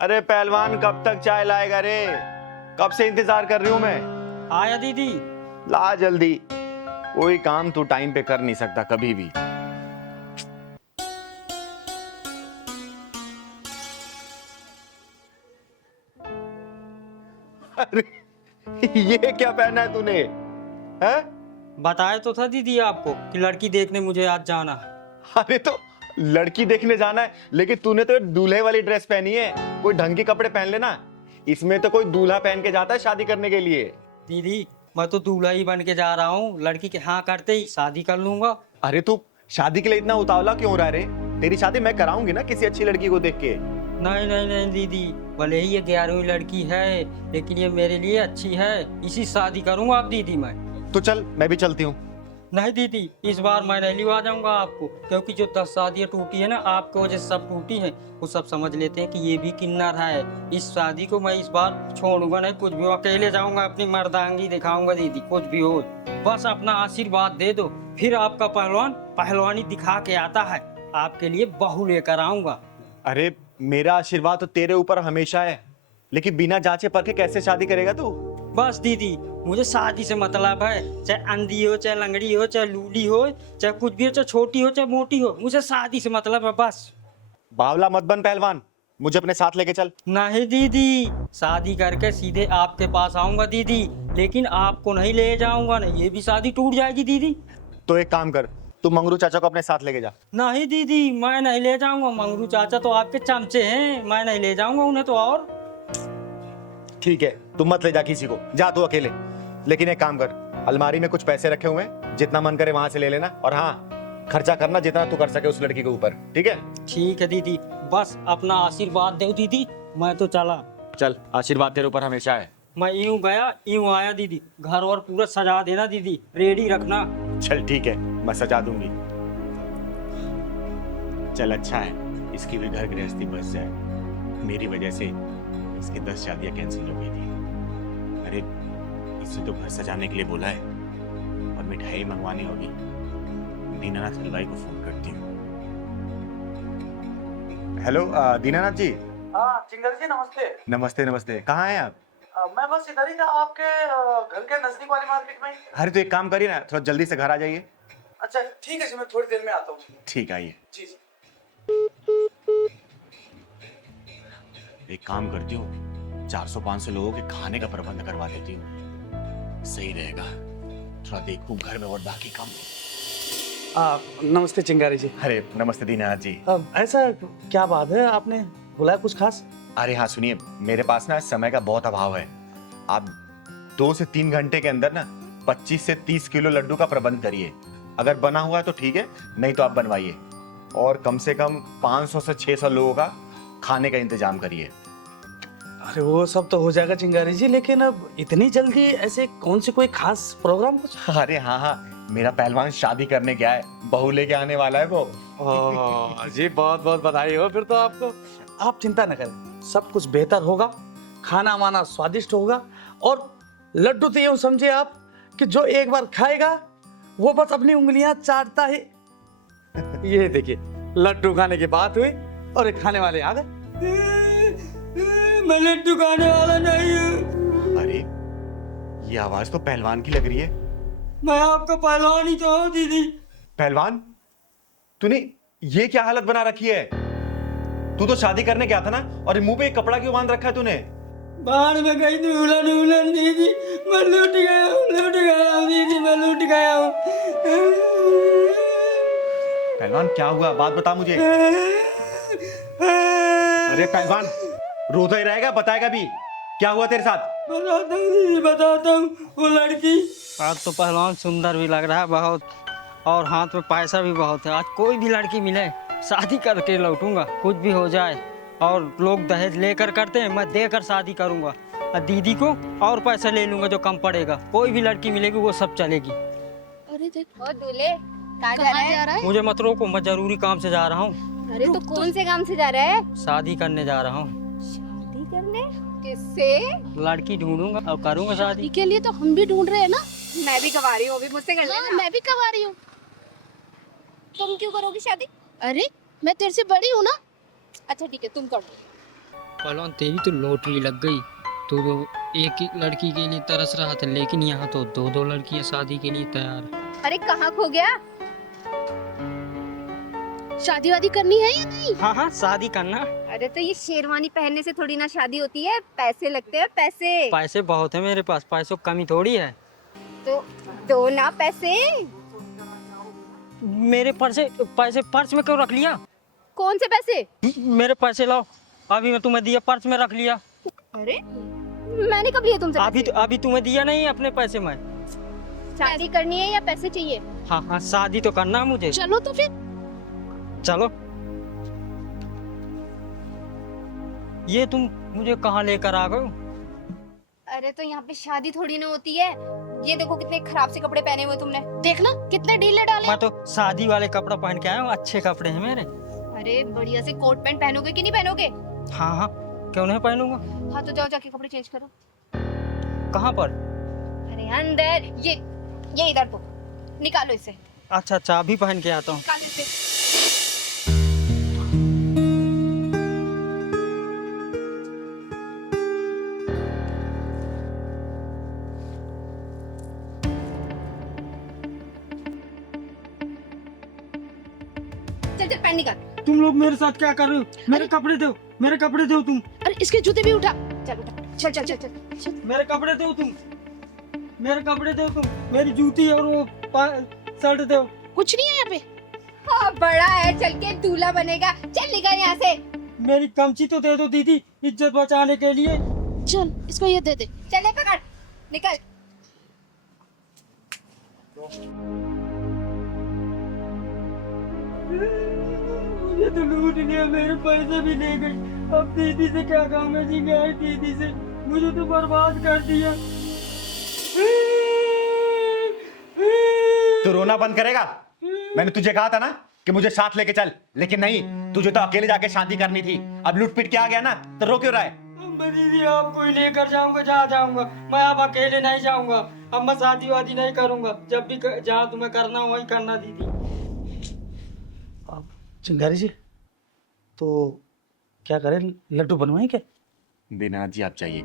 अरे पहलवान कब तक चाय लाएगा रे? कब से इंतजार कर रही हूं मैं। आया दीदी। ला जल्दी। कोई काम तू टाइम पे कर नहीं सकता कभी भी। अरे ये क्या पहना है तूने? हैं? बताया तो था दीदी आपको कि लड़की देखने मुझे आज जाना है। अरे तो लड़की देखने जाना है, लेकिन तूने तो दूल्हे वाली ड्रेस पहनी है। कोई ढंग के कपड़े पहन लेना। इसमें तो कोई दूल्हा पहन के जाता है शादी करने के लिए। दीदी मैं तो दूल्हा ही बन के जा रहा हूँ, लड़की के हाँ करते ही शादी कर लूंगा। अरे तू शादी के लिए इतना उतावला क्यों हो रहा है रे? तेरी शादी मैं कराऊंगी ना किसी अच्छी लड़की को देख के। नहीं नहीं नहीं दीदी, भले ही ये 11वीं लड़की है लेकिन ये मेरे लिए अच्छी है, इसी शादी करूंगा आप दीदी मैं। तो चल मैं भी चलती हूँ। नहीं दीदी, इस बार मैं नहीं लिवा जाऊंगा आपको, क्योंकि जो 10 शादियां टूटी है ना आपकी वजह से सब टूटी है। वो सब समझ लेते हैं कि ये भी किन्नर है। इस शादी को मैं इस बार छोड़ूंगा नहीं, कुछ भी हो अकेले जाऊंगा, अपनी मर्दांगी दिखाऊंगा दीदी, कुछ भी हो बस अपना आशीर्वाद दे दो। फिर आपका पहलवान पहलवानी दिखा के आता है, आपके लिए बहू लेकर आऊंगा। अरे मेरा आशीर्वाद तो तेरे ऊपर हमेशा है, लेकिन बिना जांचे परखे कैसे शादी करेगा तू? बस दीदी मुझे शादी से मतलब है, चाहे अंधी हो, चाहे लंगड़ी हो, चाहे लूली हो, चाहे कुछ भी हो, चाहे छोटी हो, चाहे मोटी हो, मुझे शादी से मतलब है बस। बावला मत बन पहलवान, मुझे अपने साथ लेके चल। नहीं दीदी, शादी करके सीधे आपके पास आऊंगा दीदी, लेकिन आपको नहीं ले जाऊंगा ना, ये भी शादी टूट जाएगी दीदी। तो एक काम कर, तू मंगरू चाचा को अपने साथ लेके जा। नहीं दीदी मैं नहीं ले जाऊंगा, मंगरू चाचा तो आपके चमचे हैं, मैं नहीं ले जाऊंगा उन्हें तो। और ठीक है, तू मत ले जा किसी को, जा तू अकेले। लेकिन एक काम कर, अलमारी में कुछ पैसे रखे हुए हैं, जितना मन करे वहां से ले लेना, और हाँ खर्चा करना जितना तू कर सके उस लड़की के ऊपर, ठीक है? ठीक है दीदी, बस अपना आशीर्वाद दो दीदी, मैं तो चला। चल, आशीर्वाद तेरे ऊपर हमेशा है। मैं यूं गया यूं आया दीदी, घर और पूरा सजा देना दीदी, रेडी रखना। चल ठीक है, मैं सजा दूंगी। चल अच्छा है, इसकी भी घर गृहस्थी बच जाए। मेरी वजह से इसकी 10 शादियां कैंसिल हो गई थी। अरे इसे तो घर सजाने के लिए बोला है, और मिठाई मंगवानी होगी। दीनानाथ हलवाई को फोन करती हूँ। हेलो दीनानाथ जी। हाँ चिंगर जी नमस्ते। नमस्ते नमस्ते, कहाँ हैं आप? मैं बस इधर ही था, आपके घर के नजदीक वाली मार्केट में। अरे तो एक काम करिए ना, थोड़ा जल्दी से घर आ जाइए। अच्छा ठीक है जी, मैं थोड़ी देर में आता हूँ। ठीक, आइए। जी जी। एक काम करती हूँ, 400-500 लोगों के खाने का प्रबंध करवा देती हूँ, सही रहेगा। थोड़ा देखूं घर में और बाकी काम। नमस्ते चिंगारी जी। अरे नमस्ते दीनानाथ जी। ऐसा क्या बात है, आपने बुलाया कुछ खास? अरे हाँ सुनिए, मेरे पास ना समय का बहुत अभाव है। आप 2 से 3 घंटे के अंदर ना 25 से 30 किलो लड्डू का प्रबंध करिए। अगर बना हुआ है तो ठीक है, नहीं तो आप बनवाइए। और कम से कम 500 से 600 लोगों का खाने का इंतजाम करिए। अरे वो सब तो हो जाएगा चिंगारी जी, लेकिन अब इतनी जल्दी ऐसे कौन सी कोई खास प्रोग्राम कुछ? अरे हाँ हाँ, मेरा पहलवान शादी करने गया है, बहू लेके आने वाला है वो। जी बहुत बहुत बधाई हो फिर तो आपको। आप चिंता न करें, सब कुछ बेहतर होगा, खाना वाना स्वादिष्ट होगा, और लड्डू तो यूं समझिए आप कि जो एक बार खाएगा वो बस अपनी उंगलियां चाटता ही। ये देखिए, लड्डू खाने की बात हुई और ये खाने वाले आ गए। मैं लड्डू खाने वाला नहीं हूँ। अरे ये आवाज तो पहलवान की लग रही है। मैं आपका पहलवान ही तो हूँ दीदी। पहलवान, तूने ये क्या हालत बना रखी है? तू तो शादी करने गया था ना, और ये मुंह पे एक कपड़ा क्यों बांध रखा है तूने? बाहर में गई दुल्हन उल्हन दीदी, मैं लूट गया हूँ दीदी, मैं लूट गया हूँ। पहलवान क्या हुआ, बात बता मुझे। अरे पहलवान, रोता ही रहेगा, बताएगा भी? क्या हुआ तेरे साथ? बताता हूँ दीदी, बताता हूँ। वो लड़की आज तो पहलवान सुंदर भी लग रहा है बहुत, और हाथ में पैसा भी बहुत है। आज कोई भी लड़की मिले शादी करके लौटूंगा, कुछ भी हो जाए। और लोग दहेज लेकर करते हैं, मैं देकर शादी करूंगा। और दीदी को और पैसा ले लूंगा जो कम पड़ेगा। कोई भी लड़की मिलेगी वो सब चलेगी। अरे देखो दूल्हे कहाँ जा रहा है? मुझे मत रोको, मैं जरूरी काम से जा रहा हूँ। अरे तो कौन से काम से जा रहा है? शादी करने जा रहा हूँ। शादी करने? किससे? लड़की ढूंढूंगा और करूंगा शादी। के लिए तो हम भी ढूंढ रहे हैं ना। मैं भी कवा रही हूँ, अभी मुझसे कर लेना। मैं भी कवा रही हूँ। तुम क्यों करोगी शादी? अरे मैं तेरे से बड़ी हूँ ना। अच्छा ठीक है, तुम कर दो। पहलवान तेरी तो लॉटरी लग गई। तो एक ही लड़की के लिए तरस रहा था, लेकिन यहाँ तो दो दो लड़कियां शादी के लिए तैयार है। अरे कहाँ खो गया? शादी वादी करनी है या नहीं? हाँ हाँ, शादी करना। अरे तो ये शेरवानी पहनने से थोड़ी ना शादी होती है, पैसे लगते हैं पैसे। पैसे बहुत है मेरे पास, पैसों की कमी थोड़ी है। तो दो ना पैसे। मेरे पैसे पैसे पर्स में क्यों रख लिया? कौन से पैसे? मेरे पैसे लाओ, अभी मैं तुम्हें दिया, पर्स में रख लिया। अरे मैंने कब लिए तुमसे अभी तुम्हें दिया नहीं अपने पैसे में। शादी करनी है या पैसे चाहिए? हाँ हाँ, शादी तो करना है मुझे। चलो तो फिर। चलो। ये तुम मुझे कहाँ लेकर आ गए? अरे तो यहाँ पे शादी थोड़ी ना होती है। ये देखो कितने खराब से कपड़े पहने हुए तुमने। देखना कितने ढीले डाले। मैं तो शादी वाले कपड़ा पहन के आया हूँ, अच्छे कपड़े हैं मेरे। अरे बढ़िया से कोट पैंट पहनोगे कि नहीं पहनोगे? हाँ हाँ, क्यों नहीं पहनूंगा। हाँ तो जाओ जाके कपड़े चेंज करो। कहाँ पर? अरे अंदर, ये इधर तो निकालो इसे। अच्छा अच्छा, अभी पहन के आता हूँ। निकालो इसे। चल चल पैंट निकाल। तुम लोग मेरे साथ क्या कर रहे हो? मेरे कपड़े दो, मेरे कपड़े दो तुम। अरे इसके जूते भी उठा। चल उठा, चल चल चल चल, चल। मेरे कपड़े दो तुम, मेरे कपड़े दो तुम, मेरी जूती और वो शर्ट दो। कुछ नहीं है यहाँ पे। हाँ बड़ा है, चल के दूल्हा बनेगा। चल निकल यहाँ से। मेरी कमची तो दे दो दीदी, इज्जत बचाने के लिए। चल इसको ये दे दे। चल ले पकड़, निकल। मुझे तो लूट लिया, मेरे पैसे भी ले गए। अब दीदी से क्या काम है जी, गए दीदी से, मुझे तो बर्बाद कर दिया। तू रोना बंद करेगा? मैंने तुझे कहा था ना कि मुझे साथ लेके चल, लेकिन नहीं, तुझे तो अकेले जाके शादी करनी थी। अब लूट पीट के आ गया ना, तो रो क्यों रहा है? मैं दीदी आपको ही लेकर जाऊंगा, जहाँ जाऊंगा। मैं अब अकेले नहीं जाऊंगा। अब मैं शादी वादी नहीं करूंगा। जब भी जहाँ तुम्हें करना हो वही करना दीदी। चिंगारी जी, तो क्या करें, लड्डू बनवाएं क्या? दीनानाथ जी आप चाहिए।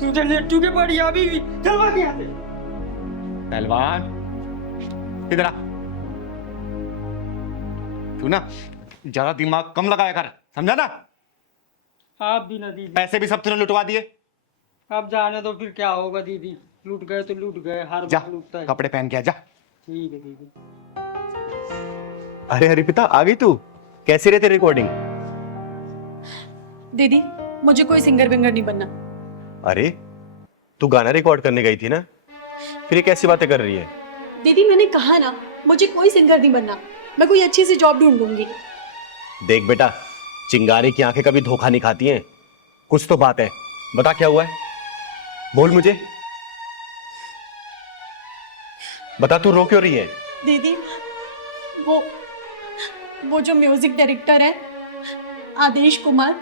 तुझे लट्टू के पड़ी अभी भी, चलवा के यहाँ से। पहलवान इधर आ। तू ना ज्यादा दिमाग कम लगाया कर, समझा ना? आप भी ना दीदी। पैसे भी सब तूने लुटवा दिए। अब जाने दो, फिर क्या होगा दीदी। लूट गए तो लूट गए, हर जा बार लूटता है। कपड़े पहन के आ जा। ठीक है दीदी। अरे हरिपिता आ गई तू? कैसी रहती रिकॉर्डिंग? दीदी मुझे कोई सिंगर विंगर नहीं बनना। अरे तू गाना रिकॉर्ड करने गई थी ना, फिर ये कैसी बातें कर रही है? दीदी मैंने कहा ना, मुझे कोई सिंगर नहीं बनना। मैं कोई अच्छी सी जॉब ढूंढूंगी। देख बेटा, चिंगारी की आंखें कभी धोखा नहीं खाती हैं। कुछ तो बात है, बता क्या हुआ है? बोल मुझे, बता तू रो क्यों रही है? दीदी वो जो म्यूजिक डायरेक्टर है आदेश कुमार,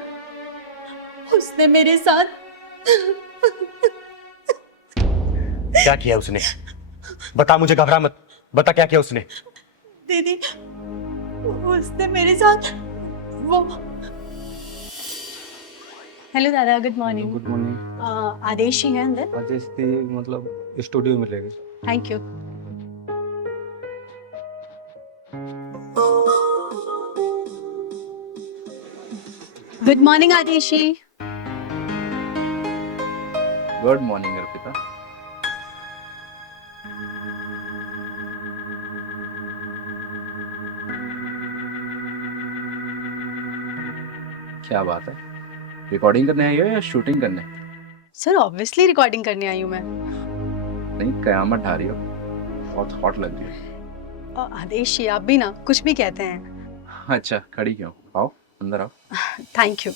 उसने मेरे साथ क्या किया उसने? बता मुझे, घबरा मत, बता क्या किया उसने? दीदी उसने मेरे साथ वो। हेलो दादा, good morning. Good morning. Adesh ही है अंदर? आदेश थी मतलब स्टूडियो में ले गए। Thank you. Good morning Adesh ji. Good morning Arpita. क्या बात है, रिकॉर्डिंग करने आई हो या शूटिंग करने? सर ऑब्वियसली रिकॉर्डिंग करने आई हूँ मैं। नहीं, कयामत ढा रही हो, बहुत हॉट लग रही हो। आदेश जी आप भी ना कुछ भी कहते हैं। अच्छा खड़ी क्यों? आओ अंदर आओ। Thank you.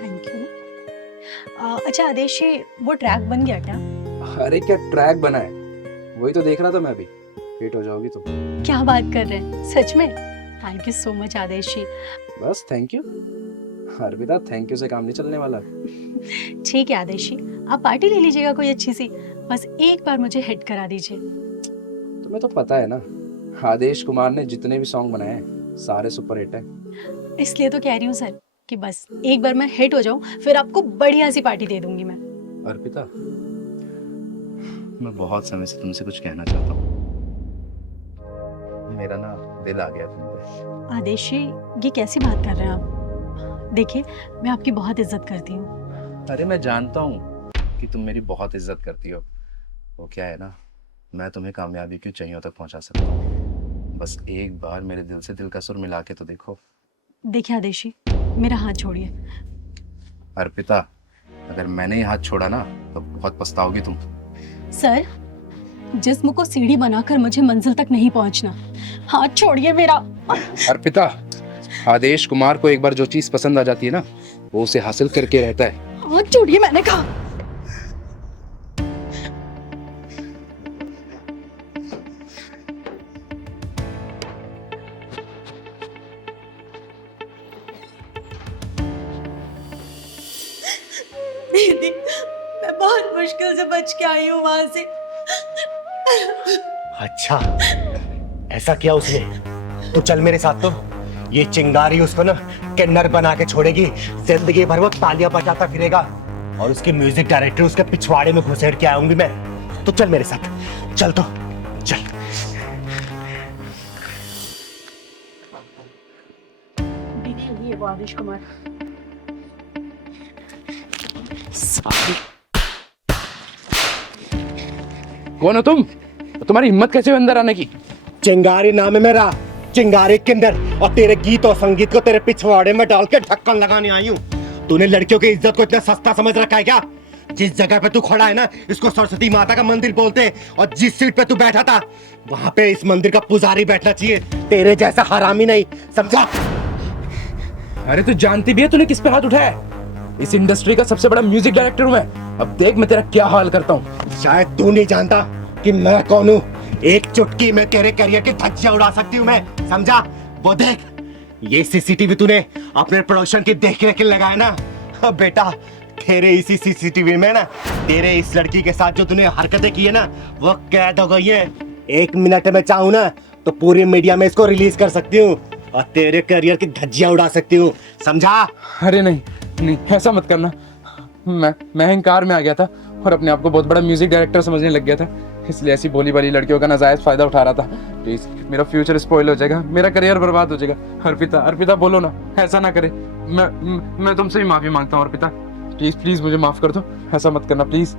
Thank you. अच्छा आदेश जी, वो ट्रैक बन गया क्या? अरे क्या ट्रैक बना है, वही तो देख रहा था मैं अभी। वेट हो जाओगी तो। क्या बात कर रहे हैं, सच में? थैंक यू सो मच आदेश जी। बस thank you Arpita, thank you से काम नहीं चलने वाला। ठीक है आदेश जी, आप पार्टी ले लीजिएगा कोई अच्छी सी, बस एक बार मुझे हिट करा दीजिए। तुम्हें तो पता है ना, आदेश कुमार ने जितने भी सॉन्ग बनाए हैं सारे सुपर हिट है। इसलिए तो कह रही हूँ सर कि बस एक बार मैं हिट हो जाऊं, फिर आपको बढ़िया सी पार्टी दे दूंगी मैं। अर्पिता, मैं बहुत समय से तुमसे कुछ कहना चाहता हूँ। मेरा ना दिल आ गया तुम पे। आदेश जी, ये कैसी बात कर रहे हैं आप? देखिए, मैं आपकी बहुत इज्जत करती हूँ। अरे मैं जानता हूँ कि तुम मेरी बहुत इज्जत करती हो। वो क्या है ना, मैं तुम्हें कामयाबी की ऊंचाइयों तक पहुंचा सकता हूँ। बस एक बार मेरे दिल से दिल का सुर मिला के तो देखो। देखिए आदेश जी, मेरा हाथ छोड़िए। अर्पिता, अगर मैंने ये हाथ छोड़ा ना तो बहुत पछताओगी तुम। सर, जिस्म को सीढ़ी बनाकर मुझे मंजिल तक नहीं पहुंचना। हाथ छोड़िए मेरा। अर्पिता, आदेश कुमार को एक बार जो चीज पसंद आ जाती है ना, वो उसे हासिल करके रहता है। हाथ छोड़िए, मैंने कहा। दीदी, मैं बहुत मुश्किल से बच के आई हूँ वहां से। अच्छा, ऐसा किया उसने? तो चल मेरे साथ। तो ये चिंगारी उसको ना किन्नर बना के छोड़ेगी। जिंदगी भर वो तालियां बजाता फिरेगा और उसके म्यूजिक डायरेक्टर उसके पिछवाड़े में घुसेड़ के आऊंगी मैं। तो चल मेरे साथ, चल तो चल। दीदी, ये वो आदेश कुमार। कौन हो तुम? तुम्हारी हिम्मत कैसे हुई अंदर आने की? चिंगारी नाम है मेरा, चिंगारी किन्नर। और तेरे गीत और संगीत को तेरे पिछवाड़े में डाल के ढक्कन लगाने आई हूँ। तूने लड़कियों की इज्जत को इतना सस्ता समझ रखा है क्या? जिस जगह पे तू खड़ा है ना, इसको सरस्वती माता का मंदिर बोलते हैं। और जिस सीट पे तू बैठा था, वहां पे इस मंदिर का पुजारी बैठना चाहिए, तेरे जैसा हरामी नहीं, समझा? अरे तू जानती भी है तूने किस पे हाथ उठाया है? इस इंडस्ट्री का सबसे बड़ा म्यूजिक डायरेक्टर हूं मैं। अब देख मैं तेरा क्या हाल करता हूँ। शायद तू नहीं जानता कि मैं कौन हूँ। एक चुटकी में तेरे करियर की धज्जियां उड़ा सकती हूँ मैं, समझा? वो देख, ये सीसीटीवी तूने अपने प्रोडक्शन की देख रेख लगाया ना। अब बेटा, तेरे इसी सीसीटीवी में ना तेरे इस लड़की के साथ जो तूने हरकतें की है ना, वो कैद हो गई है। 1 मिनट में चाहूँ ना तो पूरी मीडिया में इसको रिलीज कर सकती हूँ और तेरे करियर की धज्जियां उड़ा सकती हूँ, समझा? अरे नहीं नहीं, ऐसा मत करना। मैं अहंकार में आ गया था और अपने आप को बहुत बड़ा म्यूजिक डायरेक्टर समझने लग गया था, इसलिए ऐसी भोली भाली लड़कियों का नाजायज फायदा उठा रहा था। प्लीज, मेरा फ्यूचर स्पॉइल हो जाएगा, मेरा करियर बर्बाद हो जाएगा। अर्पिता, अर्पिता बोलो ना, ऐसा ना करे। मैं तुमसे भी माफी मांगता हूँ अर्पिता। प्लीज प्लीज मुझे माफ कर दो, ऐसा मत करना प्लीज।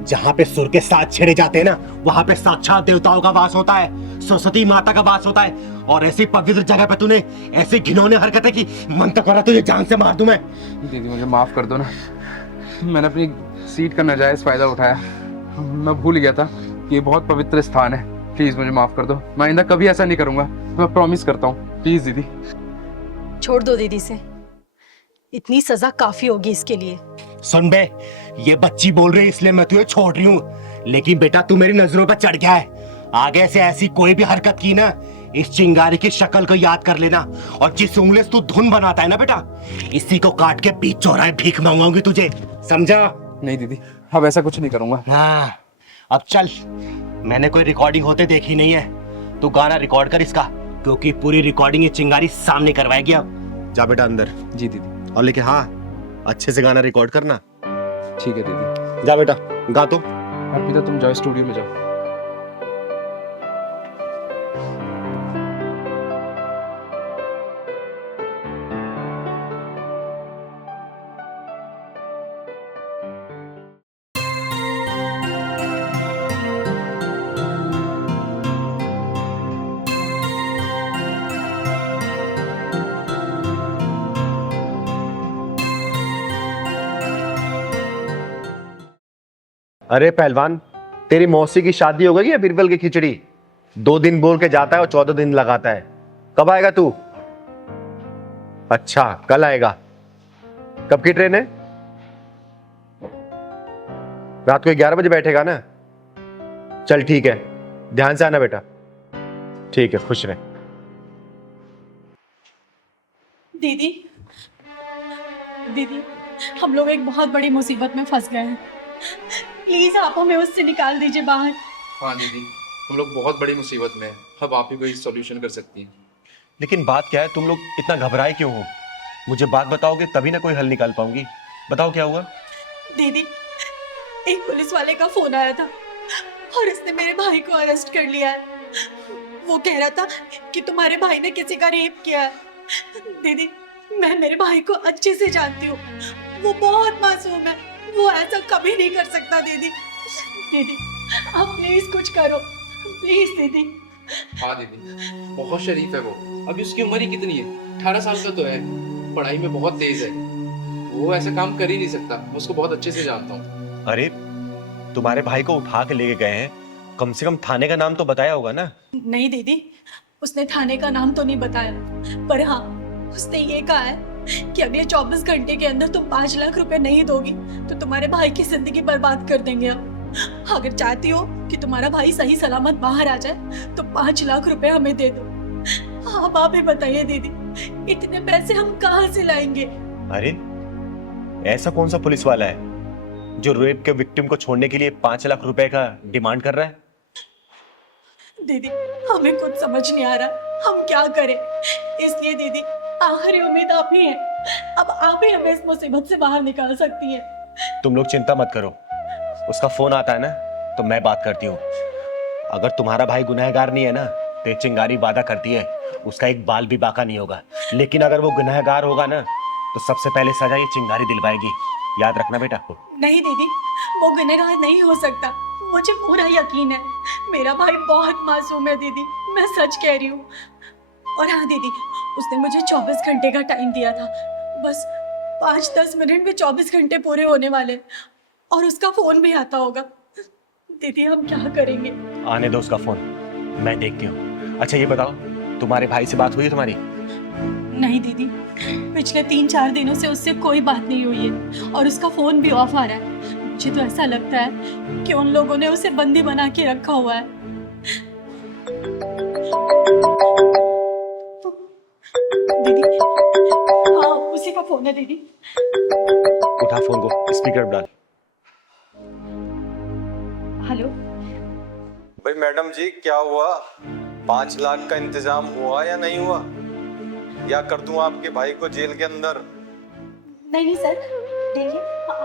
जहाँ पे सुर के साथ छेड़े जाते हैं ना, वहाँ पे साक्षात देवताओं का वास होता है, सरस्वती माता का वास होता है। और ऐसी पवित्र जगह पे तूने ऐसी घिनौनी हरकतें की, मन तो करा तुझे जान से मार दूं मैं। दीदी मुझे माफ कर दो ना, मैंने अपनी सीट का नाजायज फायदा उठाया। मैं भूल गया था कि ये बहुत पवित्र स्थान है। प्लीज मुझे माफ कर दो, मैं आइंदा कभी ऐसा नहीं करूंगा, मैं प्रॉमिस करता हूँ। प्लीज दीदी। छोड़ दो दीदी से, इतनी सजा काफी होगी इसके लिए। सुन बे, ये बच्ची बोल रही है इसलिए मैं तुझे छोड़ रही हूँ, लेकिन बेटा तू मेरी नजरों पर चढ़ गया है। आगे से ऐसी कोई भी हरकत की ना, इस चिंगारी की शक्ल को याद कर लेना। और जिस उंगली से तू धुन बनाता है ना बेटा, इसी को काट के बीच चौराहे भीख मांगूंगी तुझे, समझा? नहीं दीदी, अब ऐसा कुछ नहीं करूंगा। हाँ, अब चल। मैंने कोई रिकॉर्डिंग होते देखी नहीं है, तू गाना रिकॉर्ड कर इसका, क्योंकि पूरी रिकॉर्डिंग ये चिंगारी सामने करवाएगी। अब जा बेटा अंदर। जी दीदी। और लेकिन हाँ, अच्छे से गाना रिकॉर्ड करना। ठीक है दीदी। जा बेटा, गा तो। अर्पिता तुम जाओ स्टूडियो में जाओ। अरे पहलवान, तेरी मौसी की शादी हो गई है बीरबल की खिचड़ी? 2 दिन बोल के जाता है और 14 दिन लगाता है। कब आएगा तू? अच्छा, कल आएगा। कब की ट्रेन है? रात को 11 बजे बैठेगा ना? चल ठीक है, ध्यान से आना बेटा। ठीक है, खुश रहे। दीदी, दीदी, हम लोग एक बहुत बड़ी मुसीबत में फंस गए हैं। प्लीज आप हमें उससे निकाल दीजिए बाहर। हाँ दीदी, हम लोग बहुत बड़ी मुसीबत में हैं। अब आप ही कोई सॉल्यूशन कर सकती हैं। लेकिन बात क्या है, तुम लोग इतना घबराए क्यों हो? मुझे बात बताओगे तभी ना कोई हल निकाल पाऊंगी। बताओ क्या हुआ। दीदी, एक पुलिस वाले का फोन आया था और उसने मेरे भाई को अरेस्ट कर लिया है। वो कह रहा था कि तुम्हारे भाई ने किसी का रेप किया है। दीदी, मैं मेरे भाई को अच्छे से जानती हूँ, वो बहुत मासूम है, वो ऐसा कभी नहीं कर सकता। दीदी, दीदी आप प्लीज कुछ करो, प्लीज दीदी। हाँ दीदी, बहुत शरीफ है वो। अभी उसकी उम्र ही कितनी है? 18 साल का तो है। पढ़ाई में बहुत तेज है। वो ऐसा काम कर ही नहीं सकता। मैं उसको बहुत अच्छे से जानता हूँ। अरे तुम्हारे भाई को उठा के लेके गए हैं, कम से कम थाने का नाम तो बताया होगा ना। नहीं दीदी, उसने थाने का नाम तो नहीं बताया, पर हाँ उसने ये कहा है कि अगले 24 घंटे के अंदर तुम 5 लाख रुपए नहीं दोगी तो तुम्हारे भाई की जिंदगी बर्बाद कर देंगे। अब अगर चाहती हो कि तुम्हारा भाई सही सलामत बाहर आ जाए तो 5 लाख रुपए हमें दे दो। आप ही बताइए दीदी, इतने पैसे हम कहाँ से लाएंगे? अरे ऐसा कौन सा पुलिस वाला है जो रेप के विक्टिम को छोड़ने के लिए 5 लाख रुपए का डिमांड कर रहा है? दीदी हमें कुछ समझ नहीं आ रहा, हम क्या करें। इसलिए दीदी आखिरी उम्मीद आप ही है, अब आप ही हमें इस मुसीबत से बाहर निकाल सकती हैं। तुम लोग चिंता मत करो, उसका फोन आता है ना तो मैं बात करती हूँ। अगर तुम्हारा भाई गुनहगार नहीं है ना तो ये चिंगारी वादा करती है उसका एक बाल भी बाका नहीं होगा। लेकिन अगर वो गुनहगार होगा ना तो सबसे पहले सजा ये चिंगारी दिलवाएगी। याद रखना बेटा। नहीं दीदी, वो गुनहगार नहीं हो सकता, मुझे पूरा यकीन है। मेरा भाई बहुत मासूम है दीदी, मैं सच कह रही हूँ। और हाँ दीदी, उसने मुझे 24 घंटे का टाइम दिया था, बस 5-10 मिनट में 24 घंटे पूरे होने वाले और उसका फोन भी आता होगा। दीदी हम क्या करेंगे? आने दो उसका फोन, मैं देखती हूँ। अच्छा ये बताओ, तुम्हारे भाई से बात हुई है तुम्हारी? नहीं दीदी, पिछले 3-4 दिनों से उससे कोई बात नहीं हुई है और उसका फोन भी ऑफ आ रहा है। मुझे तो ऐसा लगता है कि उन लोगों ने उसे बंदी बना के रखा हुआ है। दीदी, हाँ उसी का फोन है दीदी। उठा फोन को, स्पीकर पर डाल। हेलो। भाई मैडम जी, क्या हुआ? 5 लाख का इंतजाम हुआ या नहीं हुआ? या कर दूं आपके भाई को जेल के अंदर? नहीं सर, देखिए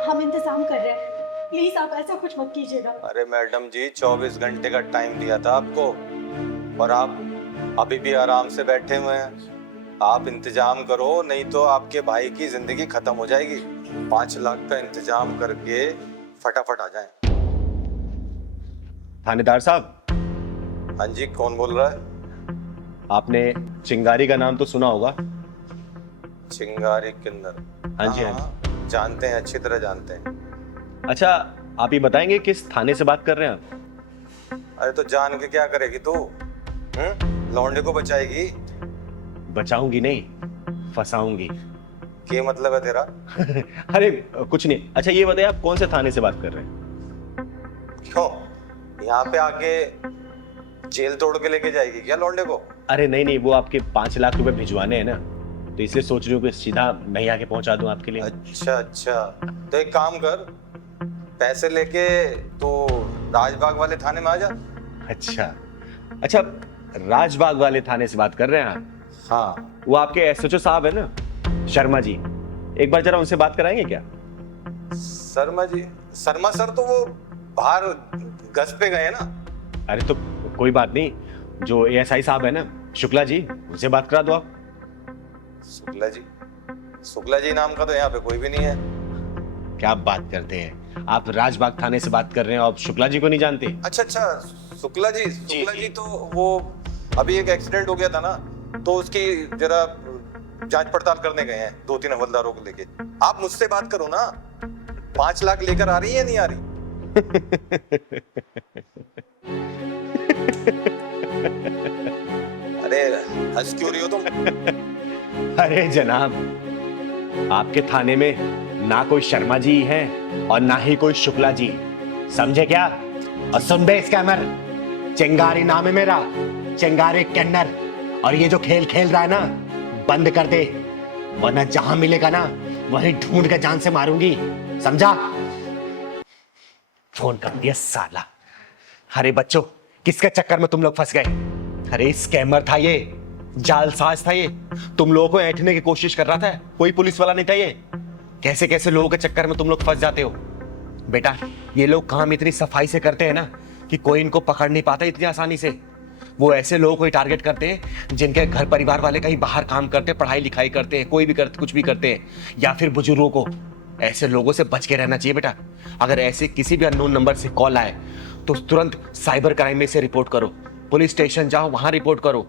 हम इंतजाम कर रहे हैं, प्लीज आप ऐसा कुछ मत कीजिएगा। अरे मैडम जी, 24 घंटे का टाइम दिया था आपको और आप अभी भी आराम से बैठे हुए हैं। आप इंतजाम करो, नहीं तो आपके भाई की जिंदगी खत्म हो जाएगी। 5 लाख का इंतजाम करके फटाफट आ जाएं। थानेदार साहब। हाँ जी, कौन बोल रहा है? आपने चिंगारी का नाम तो सुना होगा? चिंगारी किन्नर? हाँ जी, हाँ हाँ, जानते हैं, अच्छी तरह जानते हैं। अच्छा आप ये बताएंगे किस थाने से बात कर रहे हैं आप? अरे तो जान के क्या करेगी तू? लौंडे को बचाएगी? बचाऊंगी नहीं, फंसाऊंगी। क्या मतलब है तेरा? अरे कुछ नहीं। अच्छा ये बताइए, आप कौन से थाने से बात कर रहे हैं? क्यों, यहाँ पे आके जेल तोड़ के लेके जाएगी क्या लौंडे को? अरे नहीं नहीं, वो आपके 5 लाख रुपए भिजवाने हैं ना, तो इसलिए सोच रही हूँ कि सीधा मैं आके पहुंचा दूं आपके लिए। अच्छा अच्छा, तो एक काम कर, पैसे लेके तो राजबाग वाले थाने में आ जा। अच्छा, राजबाग वाले थाने से बात कर रहे हैं आप? हाँ। वो आपके एसएचओ साहब है ना, शर्मा जी, एक बार जरा उनसे बात कराएंगे क्या? शर्मा जी? शर्मा सर तो वो बाहर गश्त पे गए ना। अरे तो कोई बात नहीं, जो एएसआई साहब है ना, शुक्ला जी, उनसे बात करा दो आप। शुक्ला जी? शुक्ला जी नाम का तो यहाँ पे कोई भी नहीं है। क्या बात करते हैं आप? राजबाग थाने से बात कर रहे हैं और शुक्ला जी को नहीं जानते? अच्छा अच्छा, शुक्ला जी तो वो अभी एक एक्सीडेंट हो गया था ना, तो उसकी जरा जांच पड़ताल करने गए हैं 2-3 हवलदारों को लेके। आप मुझसे बात करो ना। 5 लाख लेकर आ रही है या नहीं आ रही? अरे हंस क्यों रही हो तुम? अरे जनाब, आपके थाने में ना कोई शर्मा जी है और ना ही कोई शुक्ला जी, समझे क्या? और सुन बे स्कैमर, चिंगारी नाम है मेरा, चिंगारी किन्नर। और ये जो खेल खेल रहा है ना, बंद कर दे, वरना जहां मिलेगा ना वहीं ढूंढ के जान से मारूंगी, समझा? फोन कर दिया साला। अरे बच्चों, किसके चक्कर में तुम लोग फंस गए? अरे स्कैमर था ये, जालसाज था ये, तुम लोगों को ऐंठने की कोशिश कर रहा था, कोई पुलिस वाला नहीं था ये। कैसे कैसे लोगों के चक्कर में तुम लोग फंस जाते हो बेटा। ये लोग काम इतनी सफाई से करते हैं ना कि कोई इनको पकड़ नहीं पाता इतनी आसानी से। वो ऐसे लोगों को ही टारगेट करते हैं जिनके घर परिवार वाले कहीं बाहर काम करते हैं, पढ़ाई लिखाई करते हैं, कोई भी करते, कुछ भी करते हैं, या फिर बुजुर्गों को। ऐसे लोगों से बच के रहना चाहिए बेटा। अगर ऐसे किसी भी अननोन नंबर से कॉल आए तो तुरंत साइबर क्राइम में से रिपोर्ट करो, पुलिस स्टेशन जाओ, वहां रिपोर्ट करो।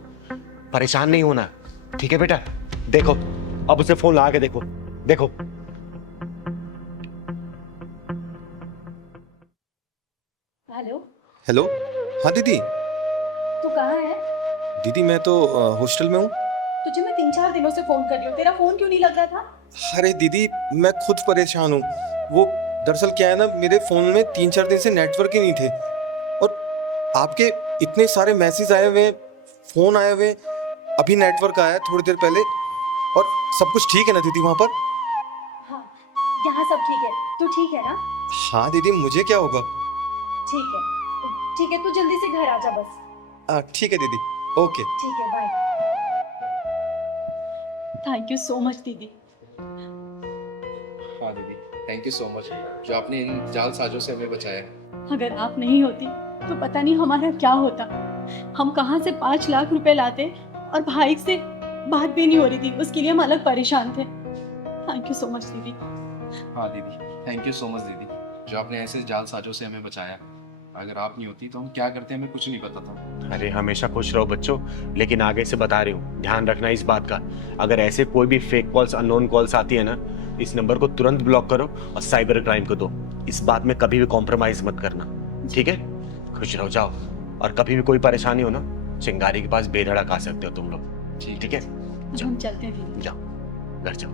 परेशान नहीं होना, ठीक है बेटा? देखो अब उसे फोन लगा के देखो, देखो। Hello, hello. हाँ दीदी। तू कहाँ है? दीदी मैं तो हॉस्टल में हूँ। तुझे मैं 3-4 दिनों से फोन कर रही हूँ, तेरा फोन क्यों नहीं लग रहा था? अरे दीदी मैं खुद परेशान हूँ। वो दरअसल क्या है ना, मेरे फ़ोन में 3-4 दिन से नेटवर्क ही नहीं थे, और आपके इतने सारे मैसेज आए हुए, फ़ोन आए हुए, अभी नेटवर्क आया थोड़ी देर पहले। और सब कुछ ठीक है ना दीदी वहाँ पर? हाँ, यहाँ सब ठीक है। तू ठीक है ना? हाँ दीदी, मुझे क्या होगा? ठीक है, ठीक है, तू जल्दी से घर आ जा बस। ठीक है दीदी, ओके। ठीक है, bye. Thank you so much दीदी। हाँ दीदी, थैंक यू सो मच जो आपने इन जालसाजों से हमें बचाया। अगर आप नहीं होती तो पता नहीं हमारा क्या होता। हम कहाँ से 5 लाख रुपए लाते, और भाई से बात भी नहीं हो रही थी, उसके लिए हम अलग परेशान थे। थैंक यू सो मच दीदी। हाँ दीदी, थैंक यू सो मच दीदी जो आपने ऐसे जालसाजों से हमें बचाया। अगर आप नहीं होती तो हम क्या करते हमें कुछ नहीं पता था। अरे हमेशा खुश रहो बच्चों, लेकिन आगे से बता रही हूँ, ध्यान रखना इस बात का। अगर ऐसे कोई भी फेक कॉल्स, अननोन कॉल्स आती है ना, इस नंबर को तुरंत ब्लॉक करो और साइबर क्राइम को दो। इस बात में कभी भी कॉम्प्रोमाइज मत करना, ठीक है? खुश रहो, जाओ। और कभी भी कोई परेशानी हो ना, चिंगारी के पास बेधड़क आ सकते हो तुम लोग, ठीक है? हम चलते हैं दीदी। जाओ, घर जाओ।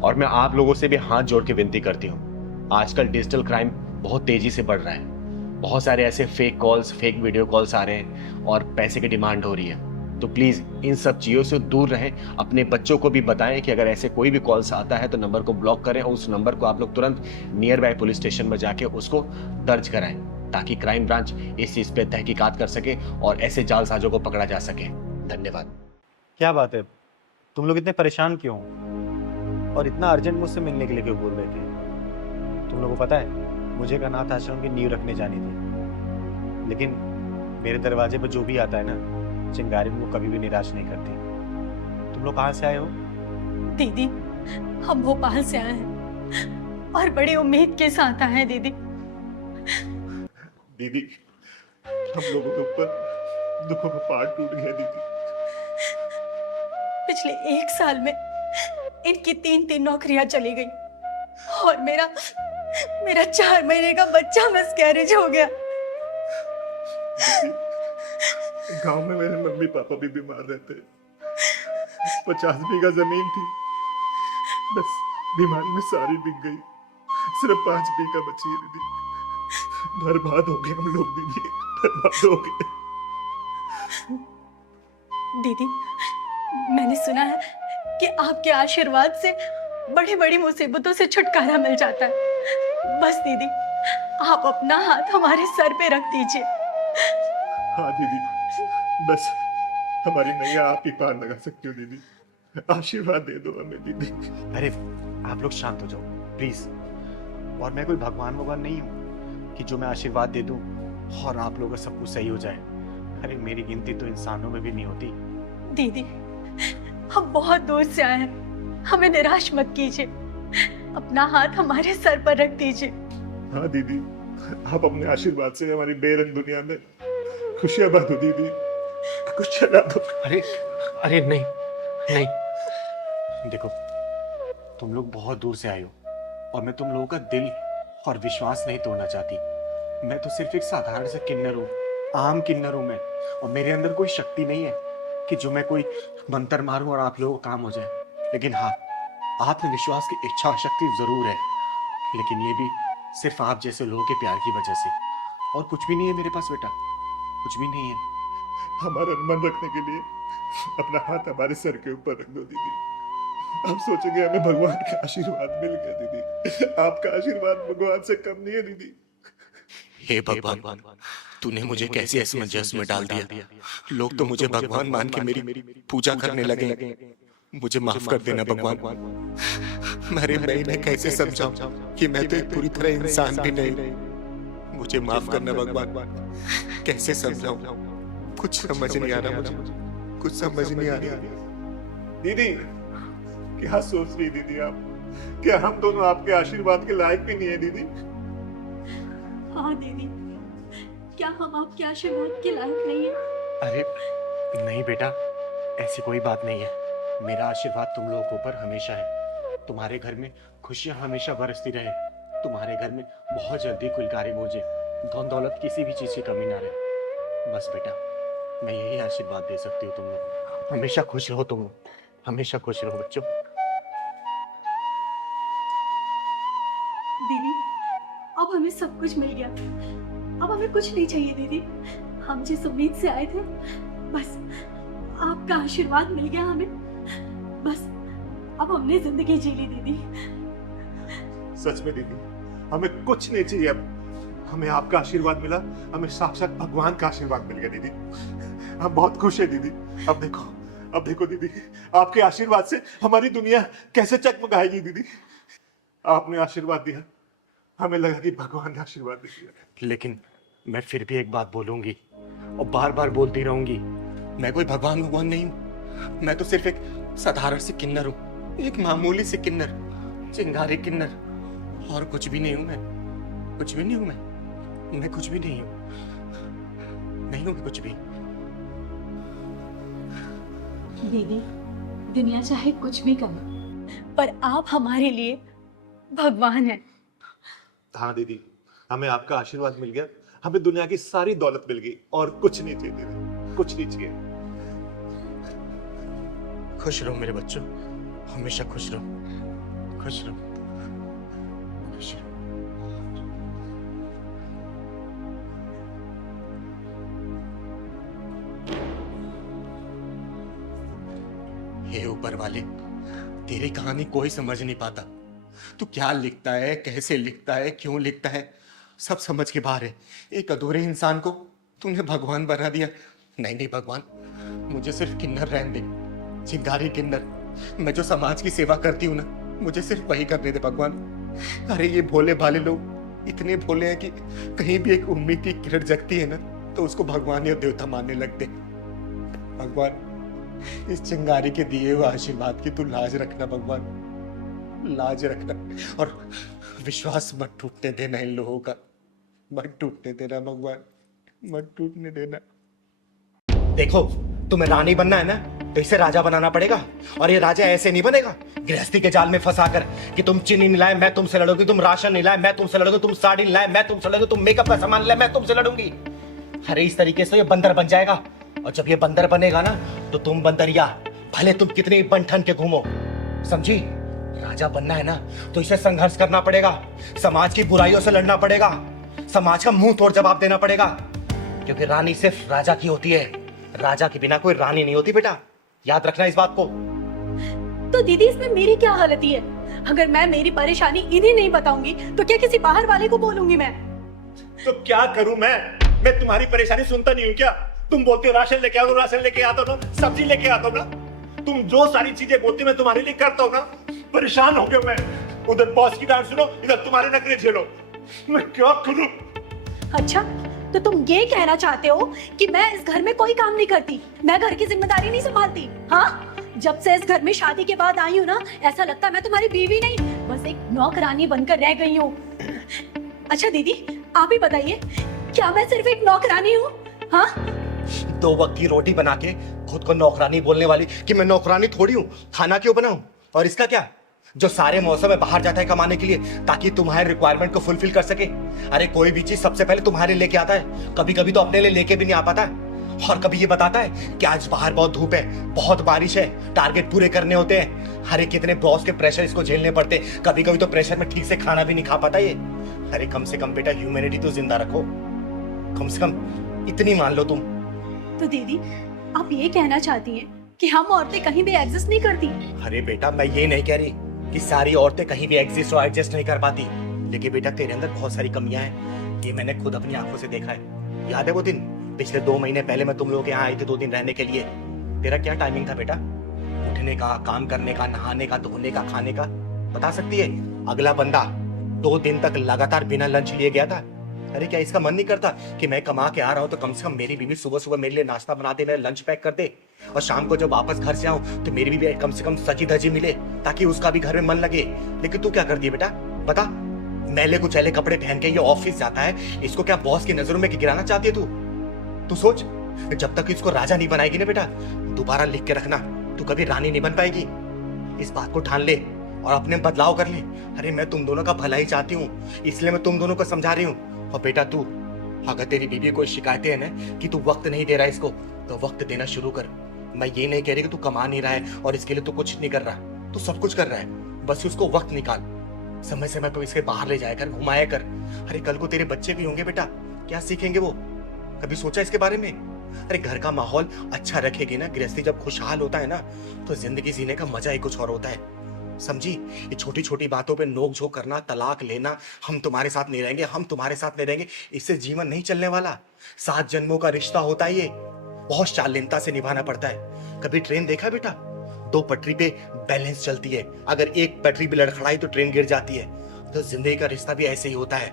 और मैं आप लोगों से भी हाथ जोड़ के विनती करती हूँ, आजकल डिजिटल क्राइम बहुत तेजी से बढ़ रहा है। बहुत सारे ऐसे fake calls, fake video calls आ रहे हैं और पैसे की डिमांड हो रही है। तो प्लीज इन सब चीजों से दूर रहें। अपने बच्चों को भी बताएं कि अगर ऐसे कोई भी कॉल्स आता है तो नंबर को ब्लॉक करें, और उस नंबर को आप लोग तुरंत नियर बाय पुलिस स्टेशन में जाके उसको दर्ज कराएं, ताकि क्राइम ब्रांच इस चीज पे तहकीकात कर सके और ऐसे जालसाजों को पकड़ा जा सके। धन्यवाद। क्या बात है, तुम लोग इतने परेशान क्यों हो और इतना अर्जेंट मुझसे मिलने के लिए क्यों बोल रहे थे? तुम लोगों को पता है मुझे एक अनाथ आश्रम की नींव रखने जानी थी, लेकिन मेरे दरवाजे पर जो भी आता है ना, चिंगारी को कभी भी निराश नहीं करती। तुम लोग कहाँ से आए हो? दीदी, हम भोपाल से आए हैं और बड़ी उम्मीद के साथ आए हैं दीदी। दीदी, हम लोगों के ऊपर दुखों का पहाड़ टूट गया दीदी। पिछले 1 साल में इनकी 3 नौकरियां चली गई, और मेरा 4 महीने का बच्चा मिसकैरेज हो गया। गांव में मेरे मम्मी पापा भी बीमार रहते, 50 बीघा जमीन थी, बस बीमारी में सारी बिक गई, सिर्फ 5 बीघा बची है दीदी। बर्बाद हो गए हम लोग दीदी, बर्बाद हो गए। दीदी, मैंने सुना है कि आपके आशीर्वाद से बड़ी बड़ी मुसीबतों से छुटकारा मिल जाता है। बस दीदी, आप अपना हाथ हमारे सर पे रख दीजिए। हाँ दीदी, बस हमारी नैया आप ही पार लगा सकती हो दीदी, आशीर्वाद दे दो हमें दीदी। अरे आप लोग शांत हो जाओ प्लीज। और मैं कोई भगवान नहीं हूँ कि जो मैं आशीर्वाद दे दूं और आप लोगों का सब कुछ सही हो जाए। अरे मेरी गिनती तो इंसानों में भी नहीं होती। दीदी, हम बहुत दूर से आए हैं, हमें निराश मत कीजिए, अपना हाथ हमारे सर पर रख दीजिए। हाँ दीदी, आप अपने आशीर्वाद से हमारी बेरंग दुनिया में खुशियां बांटो दीदी, खुशियां बांटो। अरे नहीं नहीं, देखो तुम लोग बहुत दूर से आए हो और मैं तुम लोगों का दिल और विश्वास नहीं तोड़ना चाहती। मैं तो सिर्फ एक साधारण सा किन्नर हूँ, आम किन्नर हूँ मैं, और मेरे अंदर कोई शक्ति नहीं है कि जो मैं कोई मंत्र मारूं और आप लोगों को काम हो जाए। लेकिन हाँ, आप में विश्वास की इच्छा शक्ति जरूर है, लेकिन ये भी सिर्फ आप जैसे लोगों के प्यार की वजह से, और कुछ भी नहीं है मेरे पास बेटा, कुछ भी नहीं है। हमारा मन रखने के लिए अपना हाथ हमारे सर के ऊपर रख दो दीदी, आप सोचेंगे हमें भगवान का आशीर्वाद मिल गया दीदी। आपका आशीर्वाद भगवान से कम नहीं है दीदी। हे भगवान, तूने मुझे कैसे असमंजस में डाल दिया। लोग तो मुझे भगवान मान के मेरी पूजा करने लगे। मुझे माफ कर देना भगवान। मैं इन्हें कैसे समझाऊं कि मैं तो एक पूरी तरह इंसान भी नहीं। मुझे माफ करना भगवान। कैसे समझाऊं, कुछ समझ नहीं आ रहा मुझे, कुछ समझ नहीं आ रहा। दीदी क्या सोच रही दीदी आप? क्या हम दोनों आपके आशीर्वाद के लायक भी नहीं है दीदी? हाँ दीदी, क्या हम आपके आशीर्वाद के लायक नहीं है? अरे नहीं बेटा, ऐसी कोई बात नहीं है। मेरा आशीर्वाद तुम लोगों के ऊपर हमेशा है। तुम्हारे घर में खुशियां हमेशा बरसती रहे। तुम्हारे घर में बहुत जल्दी कुलकारी बोझे, धन दौलत किसी भी चीज की कमी ना रहे। बस बेटा, मैं यही आशीर्वाद दे सकती हूँ तुम लोग। हमेशा खुश रहो तुम लोग, हमेशा खुश रहो बच्चों। दीदी, अब हमें सब कुछ मिल गया। अब हमें कुछ नहीं चाहिए दीदी। हम जिस उम्मीद से आए थे, बस आपका आशीर्वाद मिल गया हमें। बस अब हमने जिंदगी जी ली दीदी। सच में दीदी, हमें कुछ नहीं चाहिए अब। हमें आपका आशीर्वाद मिला, हमें साक्षात भगवान का आशीर्वाद मिल गया दीदी। हम बहुत खुश है दीदी। अब देखो दीदी, आपके आशीर्वाद से हमारी दुनिया कैसे चकमकाएगी दीदी। आपने आशीर्वाद दिया, हमें लगा कि भगवान ने आशीर्वाद दिया। लेकिन मैं फिर भी एक बात बोलूंगी और बार बार बोलती रहूंगी, मैं कोई भगवान नहीं हूँ। मैं तो सिर्फ एक साधारण सी किन्नर हूँ, एक मामूली सी किन्नर, चिंगारी किन्नर, और कुछ भी नहीं हूँ। मैं कुछ भी नहीं हूँ। मैं कुछ भी नहीं हूँ। नहीं हूँ कुछ भी। दीदी, दुनिया चाहे कुछ भी करे, पर आप हमारे लिए भगवान हैं। हाँ दीदी, हमें आपका आशीर्वाद मिल गया। हमें दुनिया की सारी दौलत मिल गई और कुछ नहीं चाहिए दीदी, कुछ नहीं चाहिए। खुश रहो मेरे बच्चों, हमेशा खुश रहो, खुश रहो, खुश रहो। हे ऊपर वाले, तेरी कहानी कोई समझ नहीं पाता। तू क्या लिखता है, कैसे लिखता है, क्यों लिखता है, सब समझ के बाहर है। एक अधूरे इंसान को तूने भगवान बना दिया। नहीं भगवान, मुझे सिर्फ किन्नर रहने दे, चिंगारी किन्नर। मैं जो समाज की सेवा करती हूँ ना, मुझे सिर्फ वही करने दे भगवान। अरे ये भोले भाले लोग इतने भोले हैं कि कहीं भी एक उम्मीद की किरण जगती है ना, तो उसको भगवान या देवता मानने लगते। भगवान, इस चिंगारी के दिए हुए आशीर्वाद की तू लाज रखना भगवान, लाज रखना। और विश्वास मत टूटने देना इन लोगों का, मत टूटने देना भगवान, मत टूटने देना। देखो, तुम्हें रानी बनना है ना, तो इसे राजा बनाना पड़ेगा। और ये राजा ऐसे नहीं बनेगा गृहस्थी के जाल में फंसा कर कि तुम चीनी नहीं लाए मैं तुमसे लड़ूंगी, तुम राशन नहीं लाए मैं तुमसे लड़ूंगी, तुम साड़ी नहीं लाए मैं तुमसे लड़ूंगी, तुम मेकअप का सामान लाए मैं तुमसे लड़ूंगी। अरे इस तरीके से ये बंदर बन जाएगा। और जब ये बंदर बनेगा ना, तो तुम बंदरिया, भले तुम कितनी बन-ठन के घूमो, समझी? राजा बनना है ना, तो इसे संघर्ष करना पड़ेगा, समाज की बुराइयों से लड़ना पड़ेगा, समाज का मुंह तोड़ जवाब देना पड़ेगा। क्योंकि रानी सिर्फ राजा की होती है, राजा के बिना कोई रानी नहीं होती बेटा, याद रखना इस बात को। तो दीदी, इसमें मेरी क्या गलती है? अगर मैं मेरी परेशानी इन्हें नहीं बताऊंगी, तो क्या किसी बाहर वाले को बोलूंगी मैं? तो क्या करूं मैं तुम्हारी परेशानी सुनता नहीं हूं क्या? तुम बोलते हो राशन लेके आओ, तो राशन लेके आता हूं ना, सब्जी लेके आता हूं ना, तुम जो सारी चीजें बोलती मैं तुम्हारे लिए करता हूं ना। परेशान हो गया मैं, उधर बॉस की डांट सुनो, इधर तुम्हारे नखरे झेलो, मैं क्या करूं? अच्छा, तो तुम ये कहना चाहते हो कि मैं इस घर में कोई काम नहीं करती, मैं घर की जिम्मेदारी नहीं संभालती? हाँ, जब से इस घर में शादी के बाद आई हूँ ना, ऐसा लगता है मैं तुम्हारी बीवी नहीं, बस एक नौकरानी बनकर रह गई हूँ। अच्छा दीदी, आप ही बताइए, क्या मैं सिर्फ एक नौकरानी हूँ? हाँ, 2 वक्त की रोटी बना के खुद को नौकरानी बोलने वाली कि मैं नौकरानी थोड़ी हूँ, खाना क्यों बनाऊं? और इसका क्या, जो सारे मौसम में बाहर जाता है कमाने के लिए ताकि तुम्हारे रिक्वायरमेंट को फुलफिल कर सके। अरे कोई भी चीज सबसे पहले तुम्हारे लेके आता है, कभी कभी तो अपने लिए लेके भी नहीं आ पाता है। और कभी ये बताता है कि आज बाहर बहुत धूप है, बहुत बारिश है, टारगेट पूरे करने होते हैं। अरे कितने बॉस के प्रेशर इसको झेलने पड़ते, कभी कभी तो प्रेशर में ठीक से खाना भी नहीं खा पाता ये। अरे कम से कम बेटा ह्यूमैनिटी तो जिंदा रखो, कम से कम इतनी मान लो तुम। तो दीदी, आप ये कहना चाहती हैं कि हम औरतें कहीं भी एग्जिस्ट नहीं करती। अरे बेटा, मैं ये नहीं कह रही कि सारी औरतें कहीं भी एग्जिस्ट और एडजस्ट नहीं कर पाती, लेकिन बेटा तेरे अंदर बहुत सारी कमियां हैं। ये मैंने खुद अपनी आंखों से देखा है। याद है वो दिन पिछले 2 महीने पहले मैं तुम लोगों के यहाँ आई थी 2 दिन रहने के लिए? तेरा क्या टाइमिंग था बेटा? उठने का, काम करने का, नहाने का, धोने का, खाने का, बता सकती है? अगला बंदा 2 दिन तक लगातार बिना लंच लिए गया था। अरे क्या इसका मन नहीं करता कि मैं कमा के आ रहा हूँ तो कम से कम मेरी बीवी सुबह सुबह मेरे लिए नाश्ता बना दे, मेरा लंच पैक कर दे, और शाम को जब वापस घर से आऊं तो मेरी बीवी कम से कम सजी धजी मिले ताकि उसका भी घर में मन लगे। लेकिन तू क्या करती है बेटा, बता? मैले कुचैले कपड़े पहन के ये ऑफिस जाता है, इसको क्या बॉस की नजरों में गिराना चाहती है तू? तू सोच, जब तक इसको राजा नहीं बनाएगी ना बेटा, दोबारा लिख के रखना, तू कभी रानी नहीं बन पाएगी। इस बात को ठान ले और अपने बदलाव कर ले। अरे मैं तुम दोनों का भला ही चाहती हूँ, इसलिए मैं तुम दोनों को समझा रही हूँ। और बेटा तू, अगर तेरी बीवी कोई शिकायतें है ना कि तू वक्त नहीं दे रहा है इसको, तो वक्त देना शुरू कर। मैं ये नहीं कह रही कि तू कमा नहीं रहा है और इसके लिए तू कुछ नहीं कर रहा, तू सब कुछ कर रहा है, बस उसको वक्त निकाल, समय समय पर इसके बाहर ले जाया कर, घुमाया कर। अरे कल को तेरे बच्चे भी होंगे बेटा, क्या सीखेंगे वो? कभी सोचा इसके बारे में? अरे घर का माहौल अच्छा रखेगी ना, गृहस्थी जब खुशहाल होता है ना तो जिंदगी जीने का मजा ही कुछ और होता है, समझी? ये छोटी छोटी बातों पे नोक झोंक करना, तलाक लेना, हम तुम्हारे साथ नहीं रहेंगे, हम तुम्हारे साथ नहीं रहेंगे, इससे जीवन नहीं चलने वाला। 7 जन्मों का रिश्ता होता है ये, बहुत शालीनता से निभाना पड़ता है। कभी ट्रेन देखा बेटा? 2 पटरी पे बैलेंस चलती है, अगर एक पटरी भी लड़खड़ाई तो ट्रेन गिर जाती है। तो जिंदगी का रिश्ता भी ऐसे ही होता है,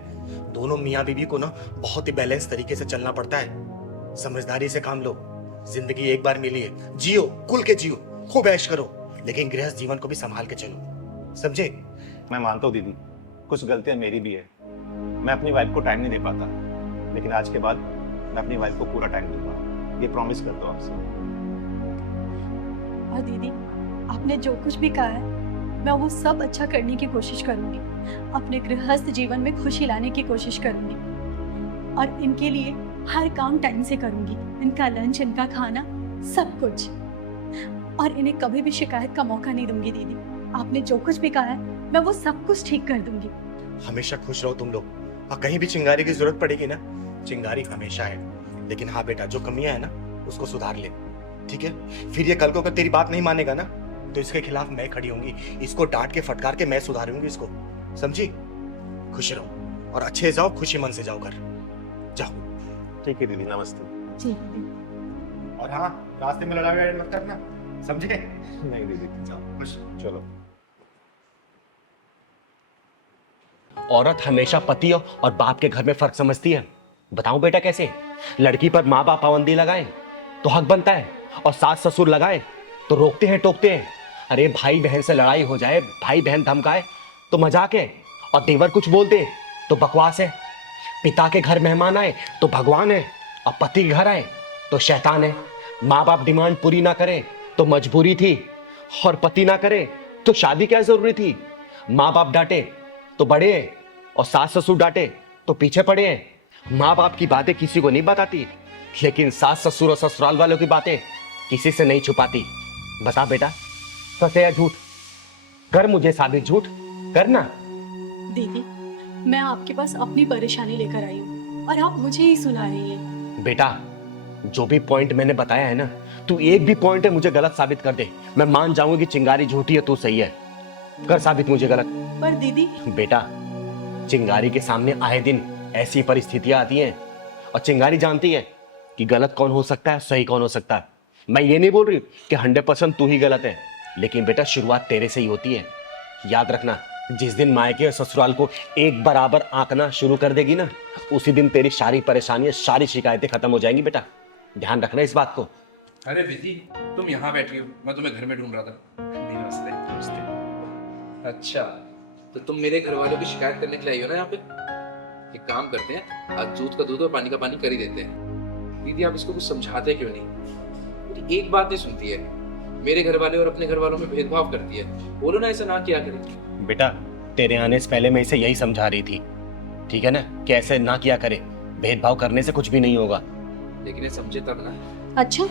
दोनों मियाँ बीवी को ना बहुत ही बैलेंस तरीके से चलना पड़ता है। समझदारी से काम लो, जिंदगी एक बार मिली है, जियो, खुल के जियो, खूब ऐश करो, लेकिन गृहस्थ जीवन को भी संभाल के चलो, समझे? मैं मानता हूँ दीदी, कुछ गलतियां मेरी भी है, मैं अपनी वाइफ को टाइम नहीं दे पाता, लेकिन आज के बाद मैं अपनी वाइफ को पूरा टाइम दूंगा, ये प्रॉमिस करता हूँ आपसे। और दीदी, आपने जो कुछ भी कहा है मैं वो सब अच्छा करने की कोशिश करूंगी, अपने गृहस्थ जीवन में खुशी लाने की कोशिश करूंगी, और इनके लिए हर काम टाइम से करूंगी, इनका लंच, इनका खाना, सब कुछ, और इन्हें कभी भी शिकायत का मौका नहीं दूंगी। दीदी, आपने जो कुछ भी कहा है मैं वो सब कुछ ठीक कर दूंगी। हमेशा खुश रहो तुम लोग, और कहीं भी चिंगारी की जरूरत पड़ेगी ना, चिंगारी हमेशा है। लेकिन हाँ बेटा, जो कमियां है ना उसको सुधार ले, ठीक है? फिर ये कल को अगर तेरी बात नहीं मानेगा ना तो इसके खिलाफ मैं खड़ी होंगी, इसको डांट के फटकार के मैं सुधारूंगी इसको, समझी? खुश रहो और अच्छे जाओ, खुशी मन से जाओ घर, जाओ। ठीक है दीदी, नमस्ते। जी। और हाँ, रास्ते में लड़ाई मत करना, समझे? नहीं दीदी, जाओ खुश। चलो। औरत हमेशा पति और बाप के घर में फर्क समझती है। बताऊं बेटा कैसे? लड़की पर माँ बाप पाबंदी लगाए तो हक बनता है, और सास ससुर लगाए तो रोकते हैं, टोकते हैं। अरे भाई बहन से लड़ाई हो जाए, भाई बहन धमकाए तो मजाक है, और देवर कुछ बोल दे तो बकवास है। पिता के घर मेहमान आए तो भगवान है, और पति के घर आए तो शैतान है। माँ बाप डिमांड पूरी ना करे तो मजबूरी थी, और पति ना करे तो शादी क्या जरूरी थी। माँ बाप डांटे तो बड़े हैं, और सास ससुर डांटे तो पीछे पड़े हैं। माँ बाप की बातें किसी को नहीं बताती, लेकिन सास ससुर और ससुराल वालों की बातें किसी से नहीं छुपाती। बता बेटा, सच है या झूठ? कर मुझे साबित, झूठ करना। दीदी, मैं आपके पास अपनी परेशानी लेकर आई हूँ और आप मुझे ही सुना रही हैं। बेटा, जो भी पॉइंट मैंने बताया है ना, तू एक भी पॉइंट है मुझे गलत साबित कर दे, मैं मान जाऊंगी कि चिंगारी झूठी है, तू सही है। कर साबित मुझे गलत। पर दीदी, बेटा, चिंगारी के सामने आए दिन ऐसी परिस्थितियां आती हैं, और चिंगारी जानती है कि गलत कौन हो सकता है, सही कौन हो सकता है। मैं ये नहीं बोल रही कि 100% तू ही गलत है, लेकिन बेटा शुरुआत तेरे से ही होती है। याद रखना, जिस दिन मायके और ससुराल को एक बराबर आंकना शुरू कर देगी ना, उसी दिन तेरी सारी परेशानियां, सारी शिकायतें खत्म हो जाएंगी। बेटा ध्यान रखना इस बात को। अरे बेटी, तुम यहाँ बैठी हो, मैं तुम्हें घर में ढूंढ रहा था। नमस्ते। नमस्ते। अच्छा, तो तुम मेरे घर वालों की शिकायत करने के लिए आई हो ना यहाँ पे? एक काम करते हैं, आज दूध का दूध और पानी का पानी कर ही देते हैं। दीदी, आप इसको कुछ समझाते क्यों नहीं? मेरी एक बात नहीं सुनती है, मेरे घर वाले और अपने घर वालों में भेदभाव करती है। बोलो ना, ऐसा ना किया करे। बेटा, तेरे आने से पहले मैं इसे यही समझा रही थी, ठीक है ना, कि ऐसे ना किया करे, भेदभाव करने से कुछ भी नहीं होगा। लेकिन ये समझे तब ना। अच्छा,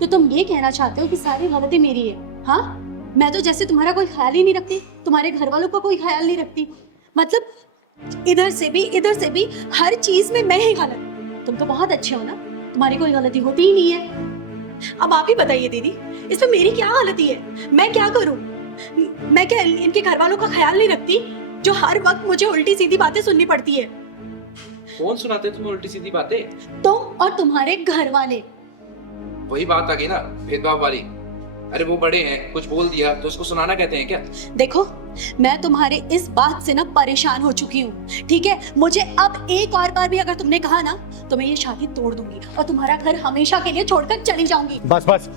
तो तुम ये कहना चाहते हो कि सारी गलती मेरी है? हाँ, मैं तो जैसे तुम्हारा कोई ख्याल ही नहीं रखती, तुम्हारे घर वालों का कोई ख्याल नहीं रखती, मतलब इधर से भी हर चीज में मैं ही गलत। तुम तो बहुत अच्छे हो ना, तुम्हारी कोई गलती होती ही नहीं है। अब आप ही बताइए दीदी, इसमें मेरी क्या गलती है? मैं क्या करूं? मैं क्या इनके घर वालों का ख्याल नहीं रखती जो हर वक्त मुझे उल्टी सीधी बातें सुननी पड़ती है? कौन सुनाते तुम्हें उल्टी सीधी बातें? तुम और तुम्हारे घर वाले। वही बात आ गई ना, भेदभाव वाली। अरे वो बड़े हैं, कुछ बोल दिया तो उसको सुनाना कहते हैं क्या? देखो, मैं तुम्हारे इस बात से ना परेशान हो चुकी हूँ, ठीक है? मुझे अब एक और बार भी अगर तुमने कहा ना तो मैं ये शादी तोड़ दूंगी और तुम्हारा घर हमेशा के लिए छोड़कर चली जाऊंगी। बस बस,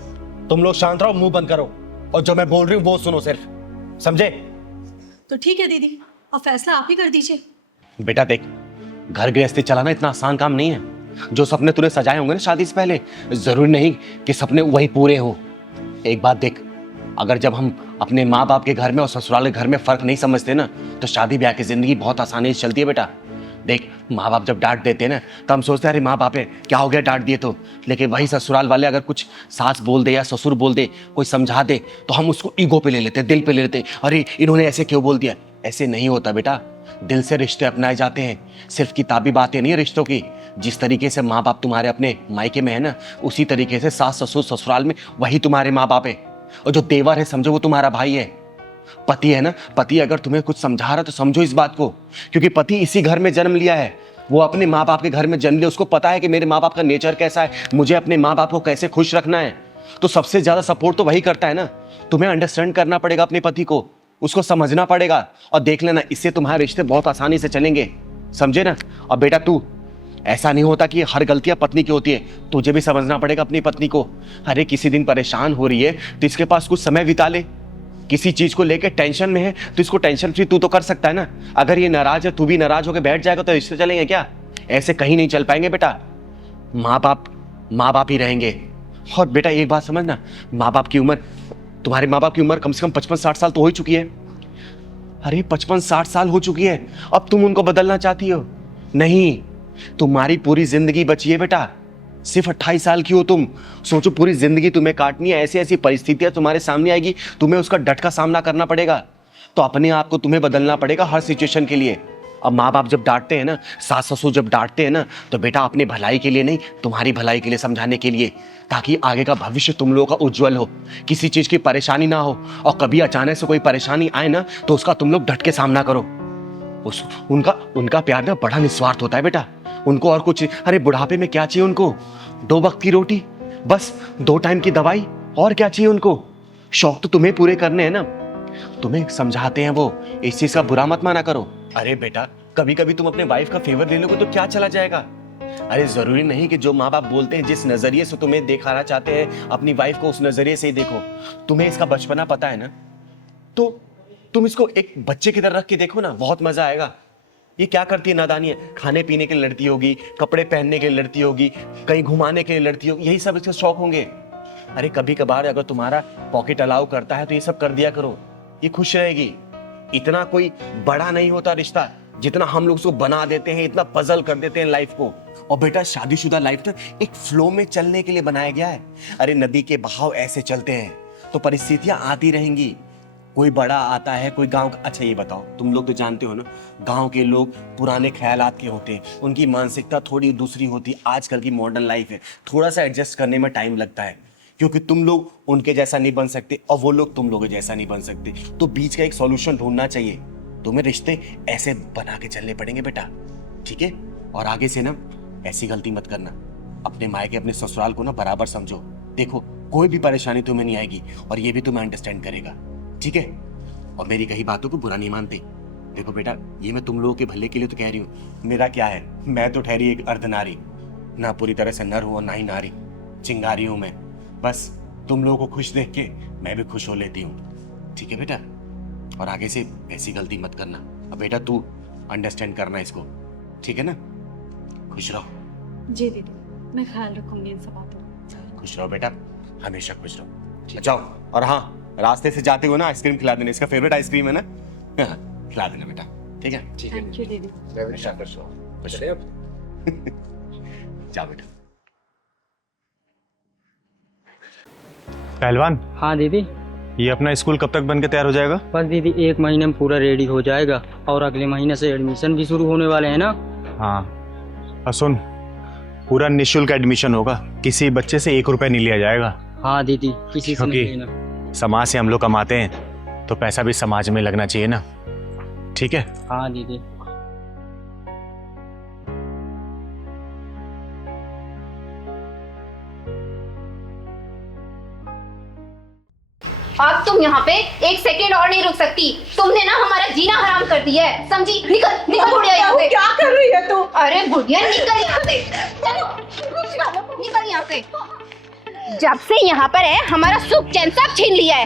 तुम लोग शांत रहो, मुंह बंद करो और जो मैं बोल रही हूँ वो सुनो सिर्फ, समझे? तो ठीक है दीदी, अब फैसला आप ही कर दीजिए। बेटा देख, घर गृहस्थी चलाना इतना आसान काम नहीं है। जो सपने तूने सजाए होंगे ना शादी से पहले, जरूरी नहीं कि सपने वही पूरे हो। एक बात देख, अगर जब हम अपने माँ बाप के घर में और ससुराल के घर में फर्क नहीं समझते ना, तो शादी ब्याह की जिंदगी बहुत आसानी से चलती है बेटा। देख, माँ बाप जब डांट देते हैं ना तो हम सोचते हैं अरे माँ बाप है, क्या हो गया डांट दिए तो। लेकिन वही ससुराल वाले अगर कुछ सास बोल दे या ससुर बोल दे, कोई समझा दे, तो हम उसको ईगो पे ले लेते हैं, दिल पे ले लेते हैं, अरे इन्होंने ऐसे क्यों बोल दिया। ऐसे नहीं होता बेटा, दिल से रिश्ते अपनाए जाते हैं, सिर्फ किताबी बातें नहीं है रिश्तों की। जिस तरीके से माँ बाप तुम्हारे अपने मायके में है ना, उसी तरीके से सास ससुर ससुराल में वही तुम्हारे माँ बाप है। और जो देवर है समझो वो तुम्हारा भाई है। पति है ना, पति अगर तुम्हें कुछ समझा रहा है तो समझो इस बात को, क्योंकि पति इसी घर में जन्म लिया है, वो अपने माँ बाप के घर में जन्म लिया, उसको पता है कि मेरे माँ बाप का नेचर कैसा है, मुझे अपने माँ बाप को कैसे खुश रखना है। तो सबसे ज्यादा सपोर्ट तो वही करता है ना। तुम्हें अंडरस्टैंड करना पड़ेगा अपने पति को, उसको समझना पड़ेगा, और देख लेना इससे तुम्हारे रिश्ते बहुत आसानी से चलेंगे, समझे ना? और बेटा तू, ऐसा नहीं होता कि हर गलतियां पत्नी की होती है, तुझे भी समझना पड़ेगा अपनी पत्नी को। अरे किसी दिन परेशान हो रही है तो इसके पास कुछ समय बिता ले। किसी चीज को लेकर टेंशन में है तो इसको टेंशन फ्री तू तो कर सकता है ना। अगर ये नाराज है, तू भी नाराज होकर बैठ जाएगा तो रिश्ते चलेंगे क्या? ऐसे कहीं नहीं चल पाएंगे बेटा। माँ बाप ही रहेंगे। और बेटा एक बात समझना, तुम्हारे माँ बाप की उम्र कम से कम 55-60 साल तो हो ही चुकी है। अरे 55-60 साल हो चुकी है, अब तुम उनको बदलना चाहती हो? नहीं, तुम्हारी पूरी जिंदगी बची है बेटा, सिर्फ 28 साल की हो तुम। सोचो पूरी जिंदगी तुम्हें काटनी है, ऐसी ऐसी परिस्थितियां तुम्हारे सामने आएगी, तुम्हें उसका डट का सामना करना पड़ेगा। तो अपने आप को तुम्हें बदलना पड़ेगा हर सिचुएशन के लिए। अब माँ बाप जब डांटते हैं ना, सास ससुर जब डांटते हैं ना, तो बेटा अपने भलाई के लिए नहीं, तुम्हारी भलाई के लिए समझाने के लिए, ताकि आगे का भविष्य तुम लोगों का उज्जवल हो, किसी चीज की परेशानी ना हो। और कभी अचानक से कोई परेशानी आए ना तो उसका तुम लोग डट के सामना करो। उनका प्यार ना बड़ा निस्वार्थ होता है बेटा, उनको और कुछ, अरे बुढ़ापे में क्या चाहिए उनको? 2 वक्त की रोटी, बस 2 टाइम की दवाई, और क्या चाहिए उनको? शौक तो तुम्हें पूरे करने हैं ना, तुम्हें समझाते हैं वो, इस चीज का बुरा मत माना करो। अरे बेटा कभी कभी तुम अपने वाइफ का फेवर ले लोगे तो क्या चला जाएगा? अरे जरूरी नहीं कि जो माँ बाप बोलते हैं, जिस नजरिए से तुम्हें दिखाना चाहते हैं अपनी वाइफ को, उस नजरिए से ही देखो। तुम्हें इसका बचपना पता है ना, तो तुम इसको एक बच्चे की तरह रख के देखो ना, बहुत मजा आएगा। ये क्या करती है नादानी है, खाने पीने के लिए लड़ती होगी, कपड़े पहनने के लिए लड़ती होगी, कहीं घुमाने के लिए लड़ती होगी, यही सब इसके शौक होंगे। अरे कभी कभार अगर तुम्हारा पॉकेट अलाउ करता है तो ये सब कर दिया करो, ये खुश रहेगी। इतना कोई बड़ा नहीं होता रिश्ता जितना हम लोग उसको बना देते हैं, इतना पजल कर देते हैं लाइफ को। और बेटा शादीशुदा लाइफ ना एक फ्लो में चलने के लिए बनाया गया है। अरे नदी के बहाव ऐसे चलते हैं तो परिस्थितियां आती रहेंगी, कोई बड़ा आता है, कोई गांव का। अच्छा ये बताओ, तुम लोग तो जानते हो ना, गांव के लोग पुराने ख्यालात के होते हैं, उनकी मानसिकता थोड़ी दूसरी होती है। आजकल की मॉडर्न लाइफ है, थोड़ा सा एडजस्ट करने में टाइम लगता है, क्योंकि तुम लोग उनके जैसा नहीं बन सकते और वो लोग तुम लोगों जैसा नहीं बन सकते। तो बीच का एक सॉल्यूशन ढूंढना चाहिए। तुम्हें रिश्ते ऐसे बना के चलने पड़ेंगे बेटा, ठीक है? और आगे से ना ऐसी गलती मत करना, अपने मायके अपने ससुराल को ना बराबर समझो। देखो कोई भी परेशानी तुम्हें नहीं आएगी और ये भी तुम्हें अंडरस्टैंड करेगा, ठीक है? और मेरी कही बातों को बुरा नहीं मानते। देखो बेटा, ये मैं तुम लोगों के भले के लिए तो कह रही हूँ। मेरा क्या है, मैं तो ठहरी एक अर्धनारी, ना पूरी तरह से नर हूँ और ना ही नारी, चिंगारी हूँ मैं। बस तुम लोगों को खुश देख के मैं भी खुश हो लेती हूँ, ठीक है बेटा? और आगे से ऐसी गलती मत करना। अब बेटा तू अंडरस्टैंड करना इसको, ठीक है ना? खुश रहो। जी दीदी, मैं ख्याल रखूंगी इन सब बातों का। खुश रहो बेटा, हमेशा खुश रहो। जाओ, और हाँ रास्ते से जाते हो ना आइसक्रीम खिला देना, इसका फेवरेट आइसक्रीम है ना, खिला देना बेटा, ठीक है? ठीक है, थैंक यू दीदी। हमेशा खुश रहो। खुश रहो। जाओ बेटा। पहलवान, हाँ दीदी। ये अपना स्कूल कब तक बन के तैयार हो जाएगा? बस दीदी 1 महीने में पूरा रेडी हो जाएगा और अगले महीने से एडमिशन भी शुरू होने वाले हैं ना। हाँ, और सुन, पूरा निःशुल्क एडमिशन होगा, किसी बच्चे से 1 रुपया नहीं लिया जाएगा। हाँ दीदी, किसी से नहीं क्योंकि लेना। समाज से हम लोग कमाते हैं तो पैसा भी समाज में लगना चाहिए ना, ठीक है? हाँ दीदी। अब तुम यहाँ पे 1 सेकंड और नहीं रुक सकती। तुमने ना हमारा जीना हराम कर दिया है, समझी? निकल निकल बुढ़िया यहाँ से। क्या कर रही है तू? अरे बुढ़िया निकल यहाँ से, चलो निकल यहाँ से। जब से यहाँ पर है हमारा सुख चैन सब छीन लिया है।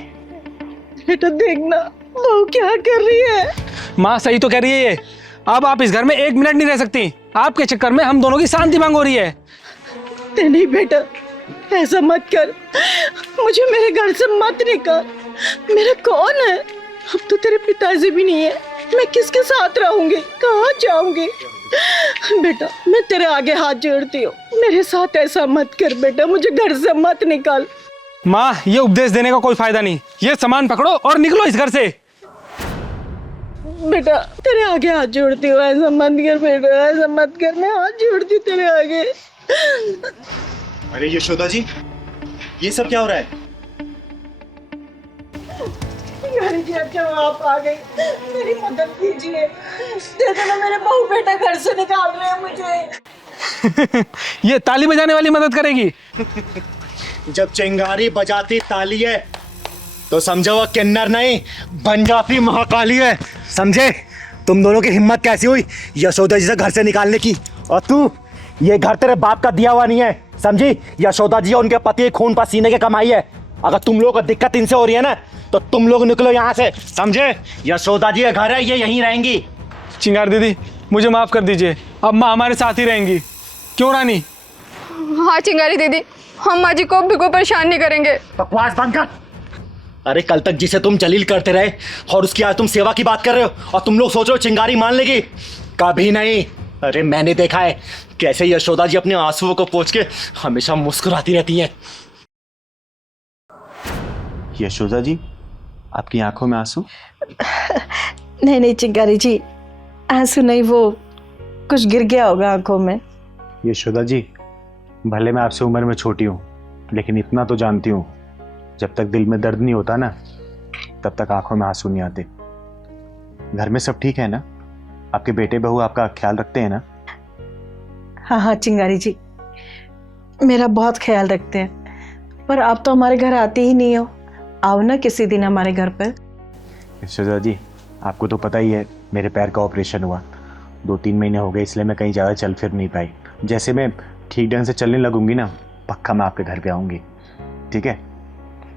बेटा देखना वो क्या कर रही है। माँ सही तो कह रही है ये। अब आप इस घर में 1 मिनट नहीं रह सकती। आपके चक्कर में हम दोनों की शांति भंग हो रही है। नहीं बेटा, ऐसा मत कर, मुझे मेरे घर से मत निकाल। मेरा कौन है? अब तो तेरे पिताजी भी नहीं है, मैं किसके साथ रहूंगी, कहाँ जाऊंगी? बेटा मैं तेरे आगे हाथ जोड़ती हूँ, मेरे साथ ऐसा मत कर बेटा, मुझे घर से मत निकाल। माँ ये उपदेश देने का कोई फायदा नहीं। ये सामान पकड़ो और निकलो इस घर से। बेटा तेरे आगे हाथ जोड़ती हूँ, ऐसा मत कर बेटा, ऐसा मत कर, मैं हाथ जोड़ती हूँ तेरे आगे। अरे यशोदा जी, ये सब क्या हो रहा है? जी अच्छा आप आ गई, मेरी मदद कीजिए। देखो ना मेरे बहू बेटा घर से निकाल रहे हैं मुझे। ये ताली बजाने वाली मदद करेगी? जब चिंगारी बजाती ताली है तो समझो वो किन्नर नहीं बन जाती महाकाली है, समझे? तुम दोनों की हिम्मत कैसी हुई यशोदा जी से घर से निकालने की? और तू, ये घर तेरे बाप का दिया हुआ नहीं है, समझी? यशोदा जी उनके पति खून पसीने की कमाई है। अगर तुम लोगों को दिक्कत इनसे हो रही है ना तो तुम लोग निकलो यहाँ से, समझे? यशोदा जी का घर है, ये यहीं रहेंगी। चिंगार दीदी मुझे माफ कर दीजिए, अब माँ हमारे साथ ही रहेंगी। क्यों रानी? हाँ चिंगारी दीदी, हम माँ जी को बिल्कुल परेशान नहीं करेंगे। बकवास बंद कर। अरे कल तक जिसे तुम जलील करते रहे और उसकी आज तुम सेवा की बात कर रहे हो और तुम लोग सोच रहे हो चिंगारी मान लेगी? कभी नहीं। अरे मैंने देखा है कैसे यशोदा जी अपने आंसुओं को पोंछ के हमेशा मुस्कुराती रहती हैं। यशोदा जी, आपकी आंखों में आंसू? नहीं नहीं चिंगारी जी, आंसू नहीं, वो कुछ गिर गया होगा आंखों में। यशोदा जी, भले मैं आपसे उम्र में छोटी हूँ लेकिन इतना तो जानती हूँ, जब तक दिल में दर्द नहीं होता ना तब तक आंखों में आंसू नहीं आते। घर में सब ठीक है ना? आपके बेटे बहू आपका ख्याल रखते हैं ना? हाँ हाँ चिंगारी जी, मेरा बहुत ख्याल रखते हैं, पर आप तो हमारे घर आते ही नहीं हो। आओ ना किसी दिन हमारे घर पर। यशोदा जी, आपको तो पता ही है मेरे पैर का ऑपरेशन हुआ, 2-3 महीने हो गए, इसलिए मैं कहीं ज़्यादा चल फिर नहीं पाई। जैसे मैं ठीक ढंग से चलने लगूंगी ना, पक्का मैं आपके घर पे आऊंगी, ठीक है?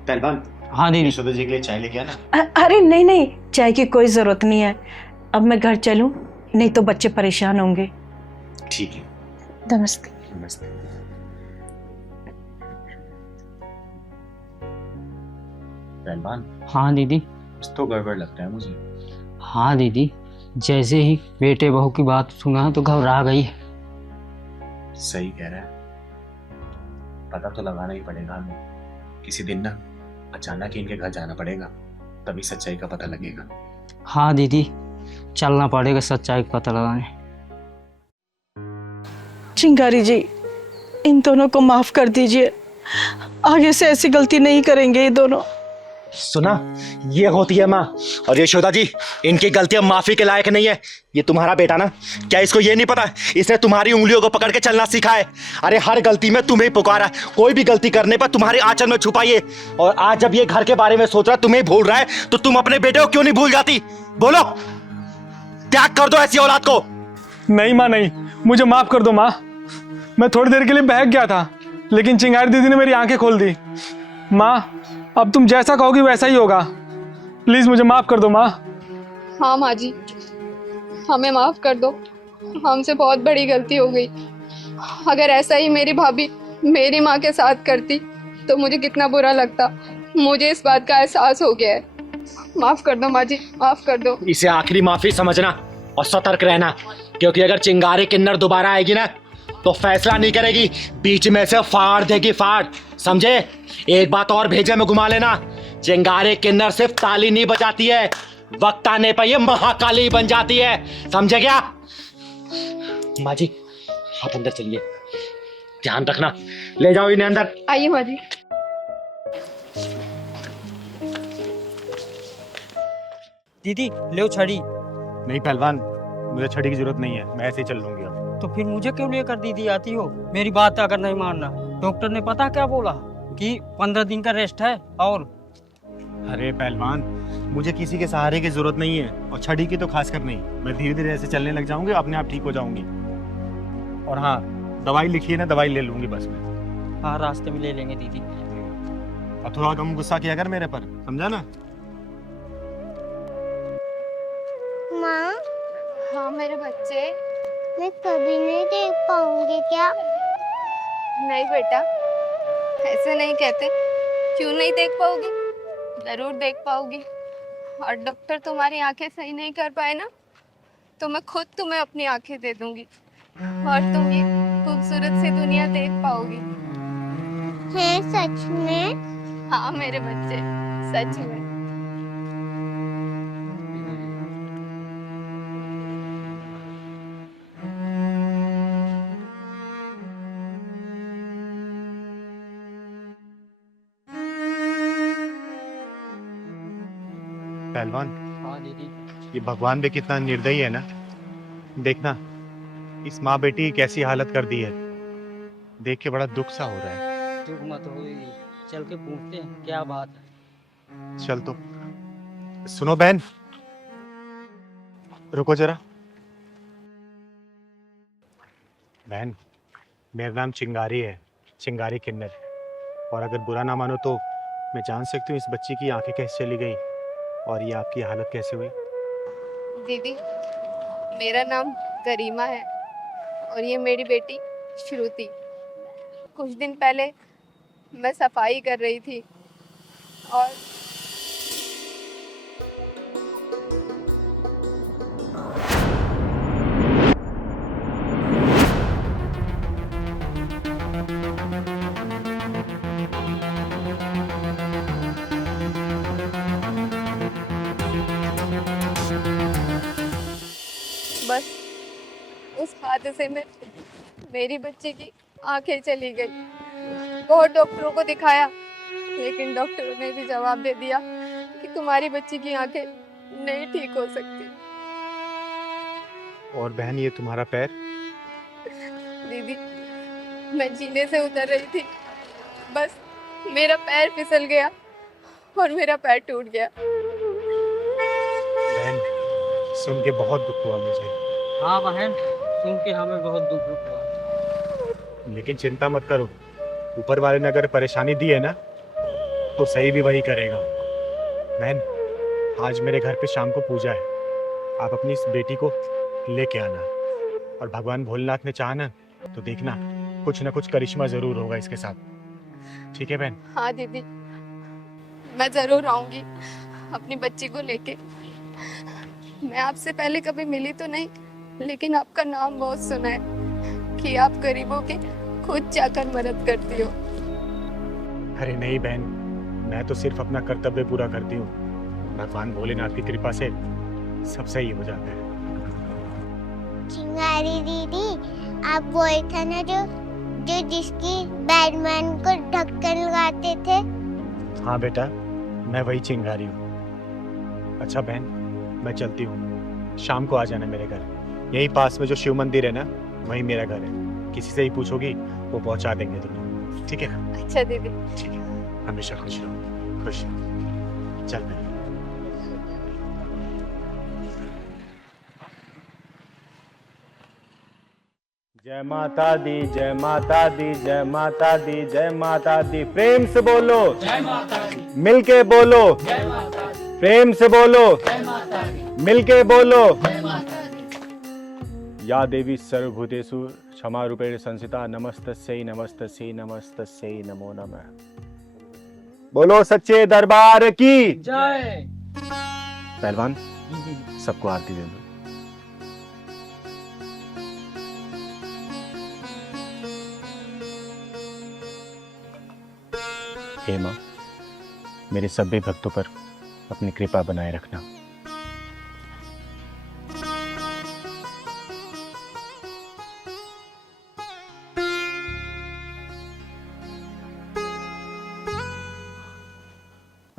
पहलवान, हाँ दीदी। यशोदा जी के लिए चाय लेके आना। अरे नहीं नहीं, चाय की कोई जरूरत नहीं है, अब मैं घर चलूं, नहीं तो बच्चे परेशान होंगे। ठीक है, नमस्ते। नमस्ते। पहलवान, हाँ दीदी। कुछ तो गड़बड़ लगता है मुझे। हाँ दीदी, जैसे ही बेटे बहू की बात सुना तो घबरा गई। सही कह रहा है, पता तो लगाना ही पड़ेगा हमें। किसी दिन ना अचानक ही इनके घर जाना पड़ेगा, तभी सच्चाई का पता लगेगा। हाँ दीदी, चलना पड़ेगा सच्चाई का पता लगाने। चिंगारी जी, इन दोनों को माफ कर दीजिए, आगे से ऐसी गलती नहीं करेंगे ये दोनों। सुना, ये होती है माँ। और यशोदा जी, इनकी गलतियां माफी के लायक नहीं है। ये तुम्हारा बेटा ना, क्या इसको ये नहीं पता इसने तुम्हारी उंगलियों को पकड़ के चलना सीखा है? अरे हर गलती में तुम्हें पुकारा, कोई भी गलती करने पर तुम्हारे आंचल में छुपाइए। और आज जब ये घर के बारे में सोच रहा है, तुम्हें भूल रहा है, तो तुम अपने बेटे को क्यों नहीं भूल जाती? बोलो, त्याग कर दो ऐसी औलाद को। नहीं माँ नहीं, मुझे माफ कर दो माँ। मैं थोड़ी देर के लिए बहक गया था, लेकिन चिंगारी दीदी ने मेरी आंखें खोल दी। माँ अब तुम जैसा कहोगी वैसा ही होगा, प्लीज मुझे माफ कर दो माँ। हाँ माँ जी, हमें माफ कर दो, हमसे बहुत बड़ी गलती हो गई। अगर ऐसा ही मेरी भाभी मेरी माँ के साथ करती तो मुझे कितना बुरा लगता। मुझे इस बात का एहसास हो गया है, माफ कर दो माँ जी, माफ कर दो। इसे आखिरी माफी समझना और सतर्क रहना, क्योंकि अगर चिंगारी किन्नर दोबारा आएगी ना तो फैसला नहीं करेगी, बीच में से फाड़ देगी, फाड़, समझे? एक बात और भेजे में घुमा लेना, चिंगारी किन्नर सिर्फ ताली नहीं बजाती है, वक्त आने पर ये महाकाली बन जाती है, समझे क्या? माँ जी, आप अंदर चलिए। ध्यान रखना। ले जाओ इन्हें अंदर। आइए माँ जी। दीदी ले छड़ी। नहीं पहलवान, मुझे छड़ी की जरूरत नहीं है, मैं ऐसे ही चल लूंगी अब। तो फिर मुझे क्यों लेकर दीदी आती हो? मेरी बात अगर नहीं मानना, डॉक्टर ने पता क्या बोला कि 15 दिन का रेस्ट है। और अरे पहलवान, मुझे किसी के सहारे की जरूरत नहीं है, और छड़ी की तो खासकर नहीं। मैं धीरे धीरे ऐसे चलने लग जाऊंगी, अपने आप ठीक हो जाऊंगी। और हाँ, दवाई लिखी है ना, दवाई ले लूंगी बस में। हाँ, रास्ते में ले लेंगे दीदी। और थोड़ा कम गुस्सा किया कर मेरे पर, समझा ना? माँ, हाँ मेरे बच्चे। मैं कभी नहीं देख पाऊंगी क्या? नहीं बेटा, ऐसे नहीं कहते। क्यों नहीं देख पाओगी? जरूर देख पाओगी। और डॉक्टर तुम्हारी आंखें सही नहीं कर पाए ना, तो मैं खुद तुम्हें अपनी आंखें दे दूंगी और तुम ये खूबसूरत सी दुनिया देख पाओगी। है सच में? हाँ मेरे बच्चे, सच में। पहलवान, हाँ दीदी। ये भगवान भी कितना निर्दयी है ना। देखना, इस माँ बेटी की कैसी हालत कर दी है, देख के बड़ा दुख सा हो रहा है। दुख मत हो, चल के पूछते हैं क्या बात है। चल तो। सुनो बहन, रुको जरा। बहन, मेरा नाम चिंगारी है, चिंगारी किन्नर। और अगर बुरा ना मानो तो मैं जान सकती हूँ इस बच्ची की आंखें कैसे चली गई और ये आपकी हालत कैसे हुई? दीदी, मेरा नाम करीमा है और ये मेरी बेटी श्रुति। कुछ दिन पहले मैं सफाई कर रही थी और बस उस हादसे में मेरी बच्ची की आंखें चली गई। बहुत डॉक्टरों को दिखाया, लेकिन डॉक्टरों ने भी जवाब दे दिया कि तुम्हारी बच्ची की आंखें नहीं ठीक हो सकती। और बहन, ये तुम्हारा पैर? दीदी, मैं जीने से उतर रही थी, बस मेरा पैर फिसल गया और मेरा पैर टूट गया। बहन, सुन के बहुत दुख हुआ मुझे। हाँ बहन, सुन के हमें बहुत दुख हुआ। लेकिन चिंता मत करो, ऊपर वाले ने अगर परेशानी दी है ना, तो सही भी वही करेगा। बहन, आज मेरे घर पे शाम को पूजा है, आप अपनी इस बेटी को लेके आना। और भगवान भोलेनाथ ने चाहा ना, तो देखना कुछ ना कुछ करिश्मा जरूर होगा इसके साथ। ठीक है बहन? हाँ दीदी, मैं जरूर आऊंगी अपनी बच्ची को लेके। मैं आपसे पहले कभी मिली तो नहीं, लेकिन आपका नाम बहुत सुना है कि आप गरीबों की खुद जाकर मदद करती हो। अरे नहीं बहन, मैं तो सिर्फ अपना कर्तव्य पूरा करती हूँ। भगवान भोलेनाथ की कृपा से सब सही हो जाता है। चिंगारी दीदी, आप वही था ना जो जिसकी बैटमैन को ढक्कन लगाते थे? हाँ बेटा, मैं वही चिंगारी हूँ। अच्छा बहन, मैं चलती हूँ, शाम को आ जाना मेरे घर। यही पास में जो शिव मंदिर है ना, वही मेरा घर है। किसी से ही पूछोगी, वो पहुंचा देंगे तुम्हें। ठीक है? अच्छा दीदी। ठीक है, हमेशा खुश रहो, खुश रहो। चल बहन। जय माता दी, जय माता दी, जय माता दी, जय माता दी। प्रेम से बोलो जय माता दी। मिलके बोलो जय माता दी। प्रेम से बोलो जय माता दी। मिलके बोलो जय माता दी। या देवी सर्वभूतेषु क्षमा रूपेण संस्थिता, नमस्तस्यै नमस्तस्यै नमस्तस्यै नमो नमः। बोलो सच्चे दरबार की जय। पहलवान, सबको आरती दे दो। हे माँ, मेरे सभी भक्तों पर अपनी कृपा बनाए रखना।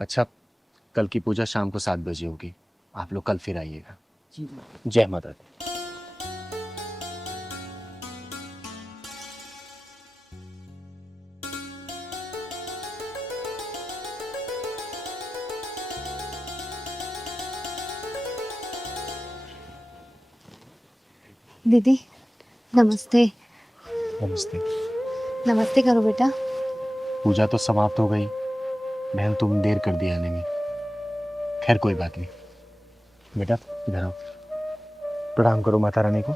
अच्छा, कल की पूजा शाम को 7 बजे होगी, आप लोग कल फिर आइएगा। जय माता दी। दीदी नमस्ते। नमस्ते। नमस्ते करो बेटा। पूजा तो समाप्त हो गई, बहन तुम देर कर दी आने में। खैर कोई बात नहीं, बेटा इधर आओ, प्रणाम करो माता रानी को।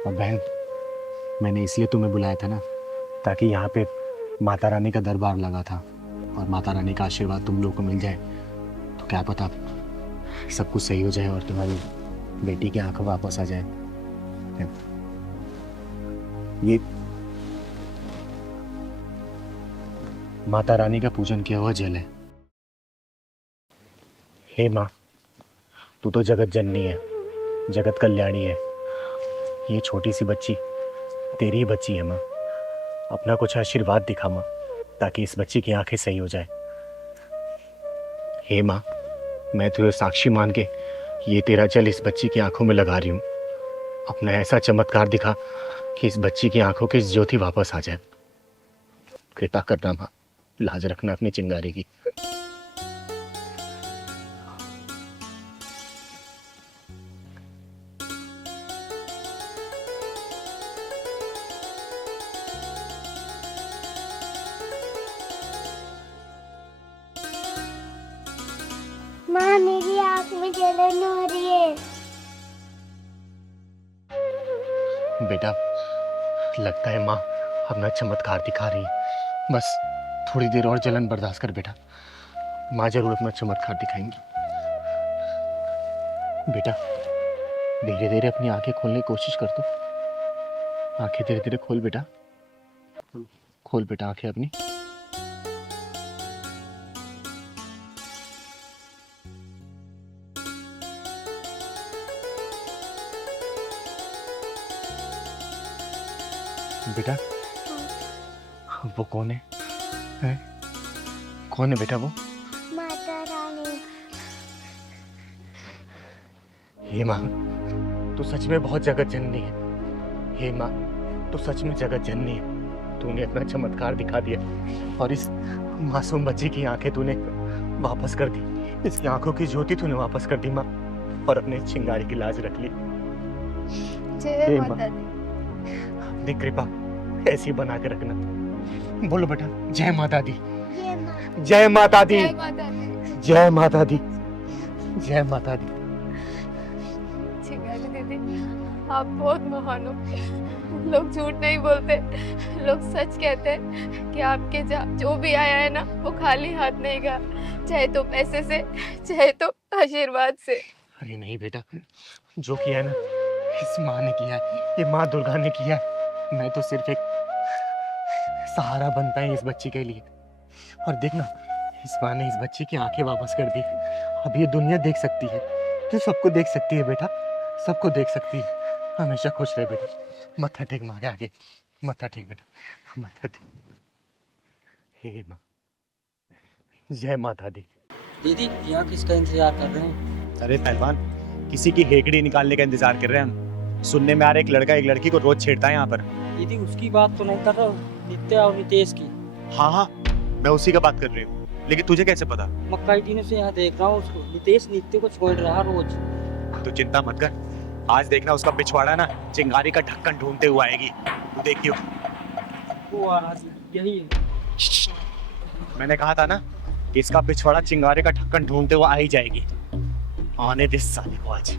और बहन, मैंने इसलिए तुम्हें बुलाया था ना, ताकि यहाँ पे माता रानी का दरबार लगा था और माता रानी का आशीर्वाद तुम लोग को मिल जाए तो क्या पता सब कुछ सही हो जाए और तुम्हारी बेटी की आंखें वापस आ जाए। ये माता रानी का पूजन किया हुआ जल है। हे माँ, तू तो जगत जननी है, जगत कल्याणी है। ये छोटी सी बच्ची तेरी ही बच्ची है माँ, अपना कुछ आशीर्वाद दिखा माँ, ताकि इस बच्ची की आंखें सही हो जाए। हे माँ, मैं तुझे साक्षी मान के ये तेरा जल इस बच्ची की आंखों में लगा रही हूँ। अपना ऐसा चमत्कार दिखा कि इस बच्ची की आंखों की ज्योति वापस आ जाए। कृपा करना माँ, लाज रखना अपनी चिंगारी की। माँ मेरी आँख में जलन हो रही है। बेटा, लगता है माँ अपना चमत्कार दिखा रही है। बस थोड़ी देर और जलन बर्दाश्त कर बेटा, माँ जरूर अपना चमत्कार दिखाएंगी। बेटा धीरे धीरे अपनी आंखें खोलने की कोशिश कर दो। आंखें धीरे धीरे खोल बेटा, खोल बेटा आंखें अपनी। बेटा वो कौन है? हैं? कौन है बेटा वो? माता रानी। हे माँ, तू सच में बहुत जगत जननी है। हे माँ, तू सच में जगत जननी है। तूने अपना चमत्कार दिखा दिया और इस मासूम बच्ची की आंखें तूने वापस कर दी। इसकी आंखों की ज्योति तूने वापस कर दी माँ, और अपने चिंगारी की लाज रख ली। जय माता दी। अपनी कृपा ऐसी बना के रखना। बोलो बेटा, जय माता दी। जय माता दी। जय माता दी। जय माता दी। जय माता दी। चिंगारी दीदी, आप बहुत महान हो। लोग झूठ नहीं बोलते, लोग सच कहते हैं कि आपके जो भी आया है ना, वो खाली हाथ नहीं गया, चाहे तो पैसे से, चाहे तो आशीर्वाद से। अरे नहीं बेटा, जो किया है ना इस माँ ने किया है, ये माँ दुर्गा ने किया है। मैं तो सिर्फ एक सहारा बनता है इस बच्ची के लिए। और देखना, इस माँ ने इस बच्ची की आंखें वापस कर दी। अब ये दुनिया देख सकती है, तो सबको देख सकती है बेटा, सबको देख सकती है। हमेशा खुश रहे बेटा। मत्था टेक माँ के आगे, मत्था टेक बेटा, मत्था टेक। हे माँ, जय माता दी। दीदी यहाँ किसका इंतजार कर रहे हैं? अरे पहलवान, किसी की हेकड़ी निकालने का इंतजार कर रहे हैं हम। सुनने में आ रहा है एक लड़का एक लड़की को रोज छेड़ता है यहाँ पर। दीदी उसकी बात तो नहीं कर रहा हूँ, नित्या और नितेश की। हाँ हाँ, मैं उसी का बात कर रही हूँ, लेकिन तुझे कैसे पता? मैं कई दिनों से यहाँ देख रहा हूँ उसको। नितेश नित्य को छोड़ रहा रोज। तो चिंता मत कर, आज देखना उसका पिछवाड़ा ना चिंगारी का ढक्कन ढूंढते हुए आएगी। तू देखियो। वो आ रहा है, यही है। मैंने कहा था ना कि इसका पिछवाड़ा चिंगारी का ढक्कन ढूंढते हुए आ ही जाएगी। आने दे साले को आज।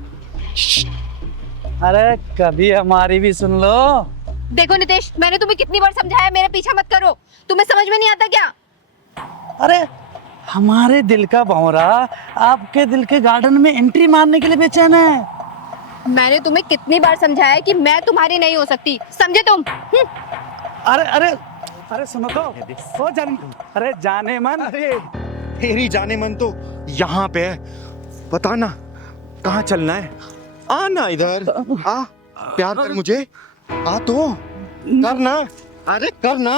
अरे कभी हमारी भी सुन लो। देखो नितेश, मैंने तुम्हें कितनी बार समझाया मेरा पीछा मत करो, तुम्हें समझ में नहीं आता क्या? अरे हमारे दिल का भंवरा आपके दिल के गार्डन में एंट्री मारने के लिए बेचैन है। मैंने तुम्हें कितनी बार समझाया कि मैं तुम्हारी नहीं हो सकती, समझे तुम? अरे अरे अरे सुनो तो, ओ अरे जाने मन। अरे तेरी जाने मन तो यहाँ पे है, बता ना कहाँ चलना है? आना इधर, आ, प्यार कर मुझे, आ तो करना, अरे करना,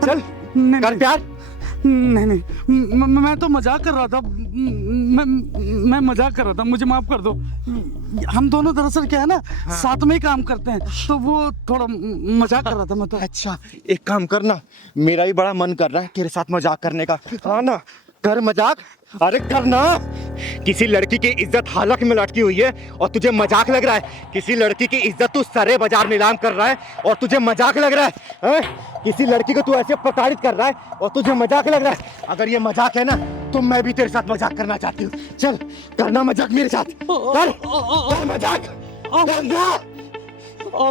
चल नहीं, कर प्यार। नहीं नहीं, मैं तो मजाक कर रहा था। मैं मजाक कर रहा था, मुझे माफ कर दो। हम दोनों दरअसल क्या है ना, साथ में ही काम करते हैं, तो वो थोड़ा मजाक कर रहा था मैं तो। अच्छा एक काम करना, मेरा भी बड़ा मन कर रहा है तेरे साथ मजाक करने का। हाँ ना, कर मजाक। अरे करना। किसी लड़की की इज्जत हालत में लटकी हुई है और तुझे मजाक लग रहा है। किसी लड़की की इज्जत तू सरे बाजार नीलाम कर रहा है और तुझे मजाक लग रहा है, हैं? किसी लड़की को तू ऐसे प्रताड़ित कर रहा है और तुझे मजाक लग रहा है। अगर ये मजाक है ना तो मैं भी तेरे साथ मजाक करना चाहती हूँ। चल करना मजाक मेरे साथ, कर मजाक, करना।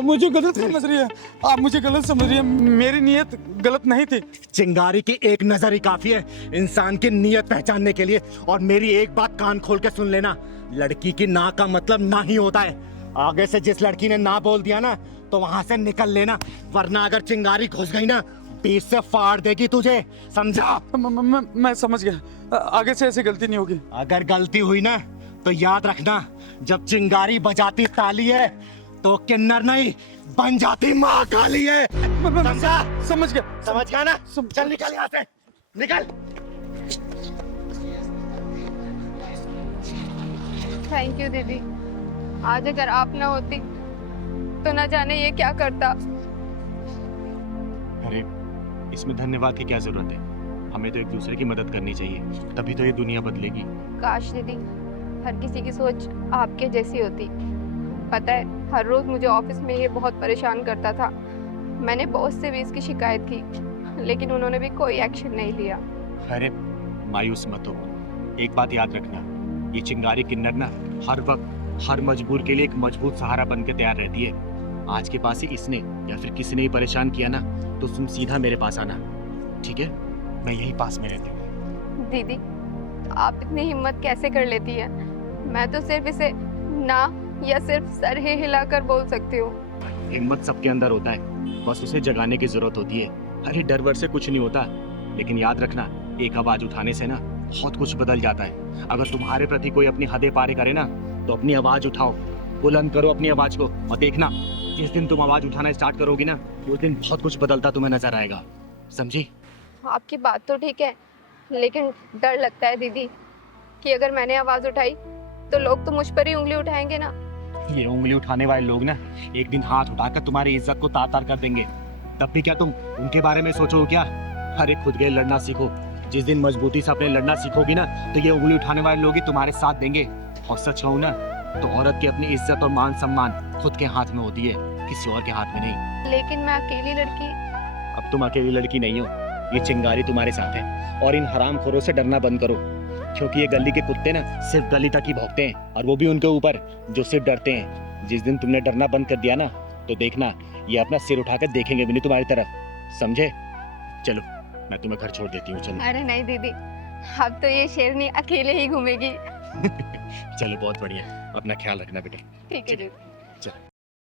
मुझे गलत समझ रही है आप, मुझे गलत समझ रही है। मेरी नीयत गलत नहीं थी। चिंगारी की एक नजर ही काफी है इंसान की नीयत पहचानने के लिए। और मेरी एक बात कान खोल के सुन लेना, लड़की की ना का मतलब ना ही होता है। आगे से जिस लड़की ने ना बोल दिया ना तो वहां से निकल लेना, वरना अगर चिंगारी घुस गई ना बीच से फाड़ देगी तुझे, समझा? मैं समझ गया, आगे से ऐसी गलती नहीं होगी। अगर गलती हुई ना तो याद रखना, जब चिंगारी बजाती ताली है तो किन्नर नहीं बन जाती माँ काली है, समझा? समझ गया, समझ गया ना? चल निकल यहाँ से, निकल। थैंक यू दीदी, आज अगर आप ना होती तो ना जाने ये क्या करता। अरे इसमें धन्यवाद की क्या जरूरत है, हमें तो एक दूसरे की मदद करनी चाहिए, तभी तो ये दुनिया बदलेगी। काश दीदी हर किसी की सोच आपके जैसी होती। पता है हर रोज मुझे ऑफिस में ये बहुत परेशान करता था। मैंने बॉस से भी इसकी शिकायत की, लेकिन उन्होंने भी कोई एक्शन नहीं लिया। अरे मायूस मत हो, एक बात याद रखना, ये चिंगारी किन्नर ना हर वक्त हर मजबूर के लिए एक मजबूत सहारा बन के तैयार रहती है। आज के पास ही इसने या फिर किसी ने ही परेशान किया ना तो तुम सीधा मेरे पास आना, ठीक है? मैं यही पास में रहती हूँ। दीदी आप इतनी हिम्मत कैसे कर लेती है? मैं तो सिर्फ इसे ना या सिर्फ सर ही हिलाकर बोल सकती हूँ। हिम्मत सबके अंदर होता है, बस उसे जगाने की जरूरत होती है। अरे डर वर से कुछ नहीं होता, लेकिन याद रखना एक आवाज उठाने से ना बहुत कुछ बदल जाता है। अगर तुम्हारे प्रति कोई अपनी हदें पार करे ना तो अपनी आवाज उठाओ, बुलंद करो अपनी आवाज को, और देखना जिस दिन तुम आवाज उठाना स्टार्ट करोगी ना उस दिन बहुत कुछ बदलता तुम्हें नजर आएगा, समझी? आपकी बात तो ठीक है, लेकिन डर लगता है दीदी कि अगर मैंने आवाज उठाई तो लोग तो मुझ पर ही उंगली उठाएंगे ना। ये उंगली उठाने वाले लोग ना एक दिन हाथ उठाकर तुम्हारी इज्जत को तार तार कर देंगे, तब भी क्या तुम उनके बारे में सोचो क्या? अरे खुद के लड़ना सीखो, जिस दिन मजबूती से अपने लड़ना सीखोगी ना तो ये उंगली उठाने वाले लोग ही तुम्हारे साथ देंगे। और सच कहूं ना तो औरत की अपनी इज्जत और मान सम्मान खुद के हाथ में होती है, किसी और के हाथ में नहीं। लेकिन मैं अकेली लड़की। अब तुम अकेली लड़की नहीं हो, ये चिंगारी तुम्हारे साथ है। और इन हरामखोरों से डरना बंद करो, क्योंकि ये गली के कुत्ते ना सिर्फ गली तक ही भौंकते हैं, और वो भी उनके ऊपर जो सिर्फ डरते हैं। जिस दिन तुमने डरना बंद कर दिया ना तो देखना ये अपना सिर उठाकर देखेंगे भी नहीं तुम्हारी तरफ, समझे? चलो मैं तुम्हें घर छोड़ देती हूँ, चलो। अरे नहीं दीदी, अब तो ये शेरनी अकेले ही घूमेगी। चलो बहुत बढ़िया, अपना ख्याल रखना बेटा। ठीक है जी। चलो।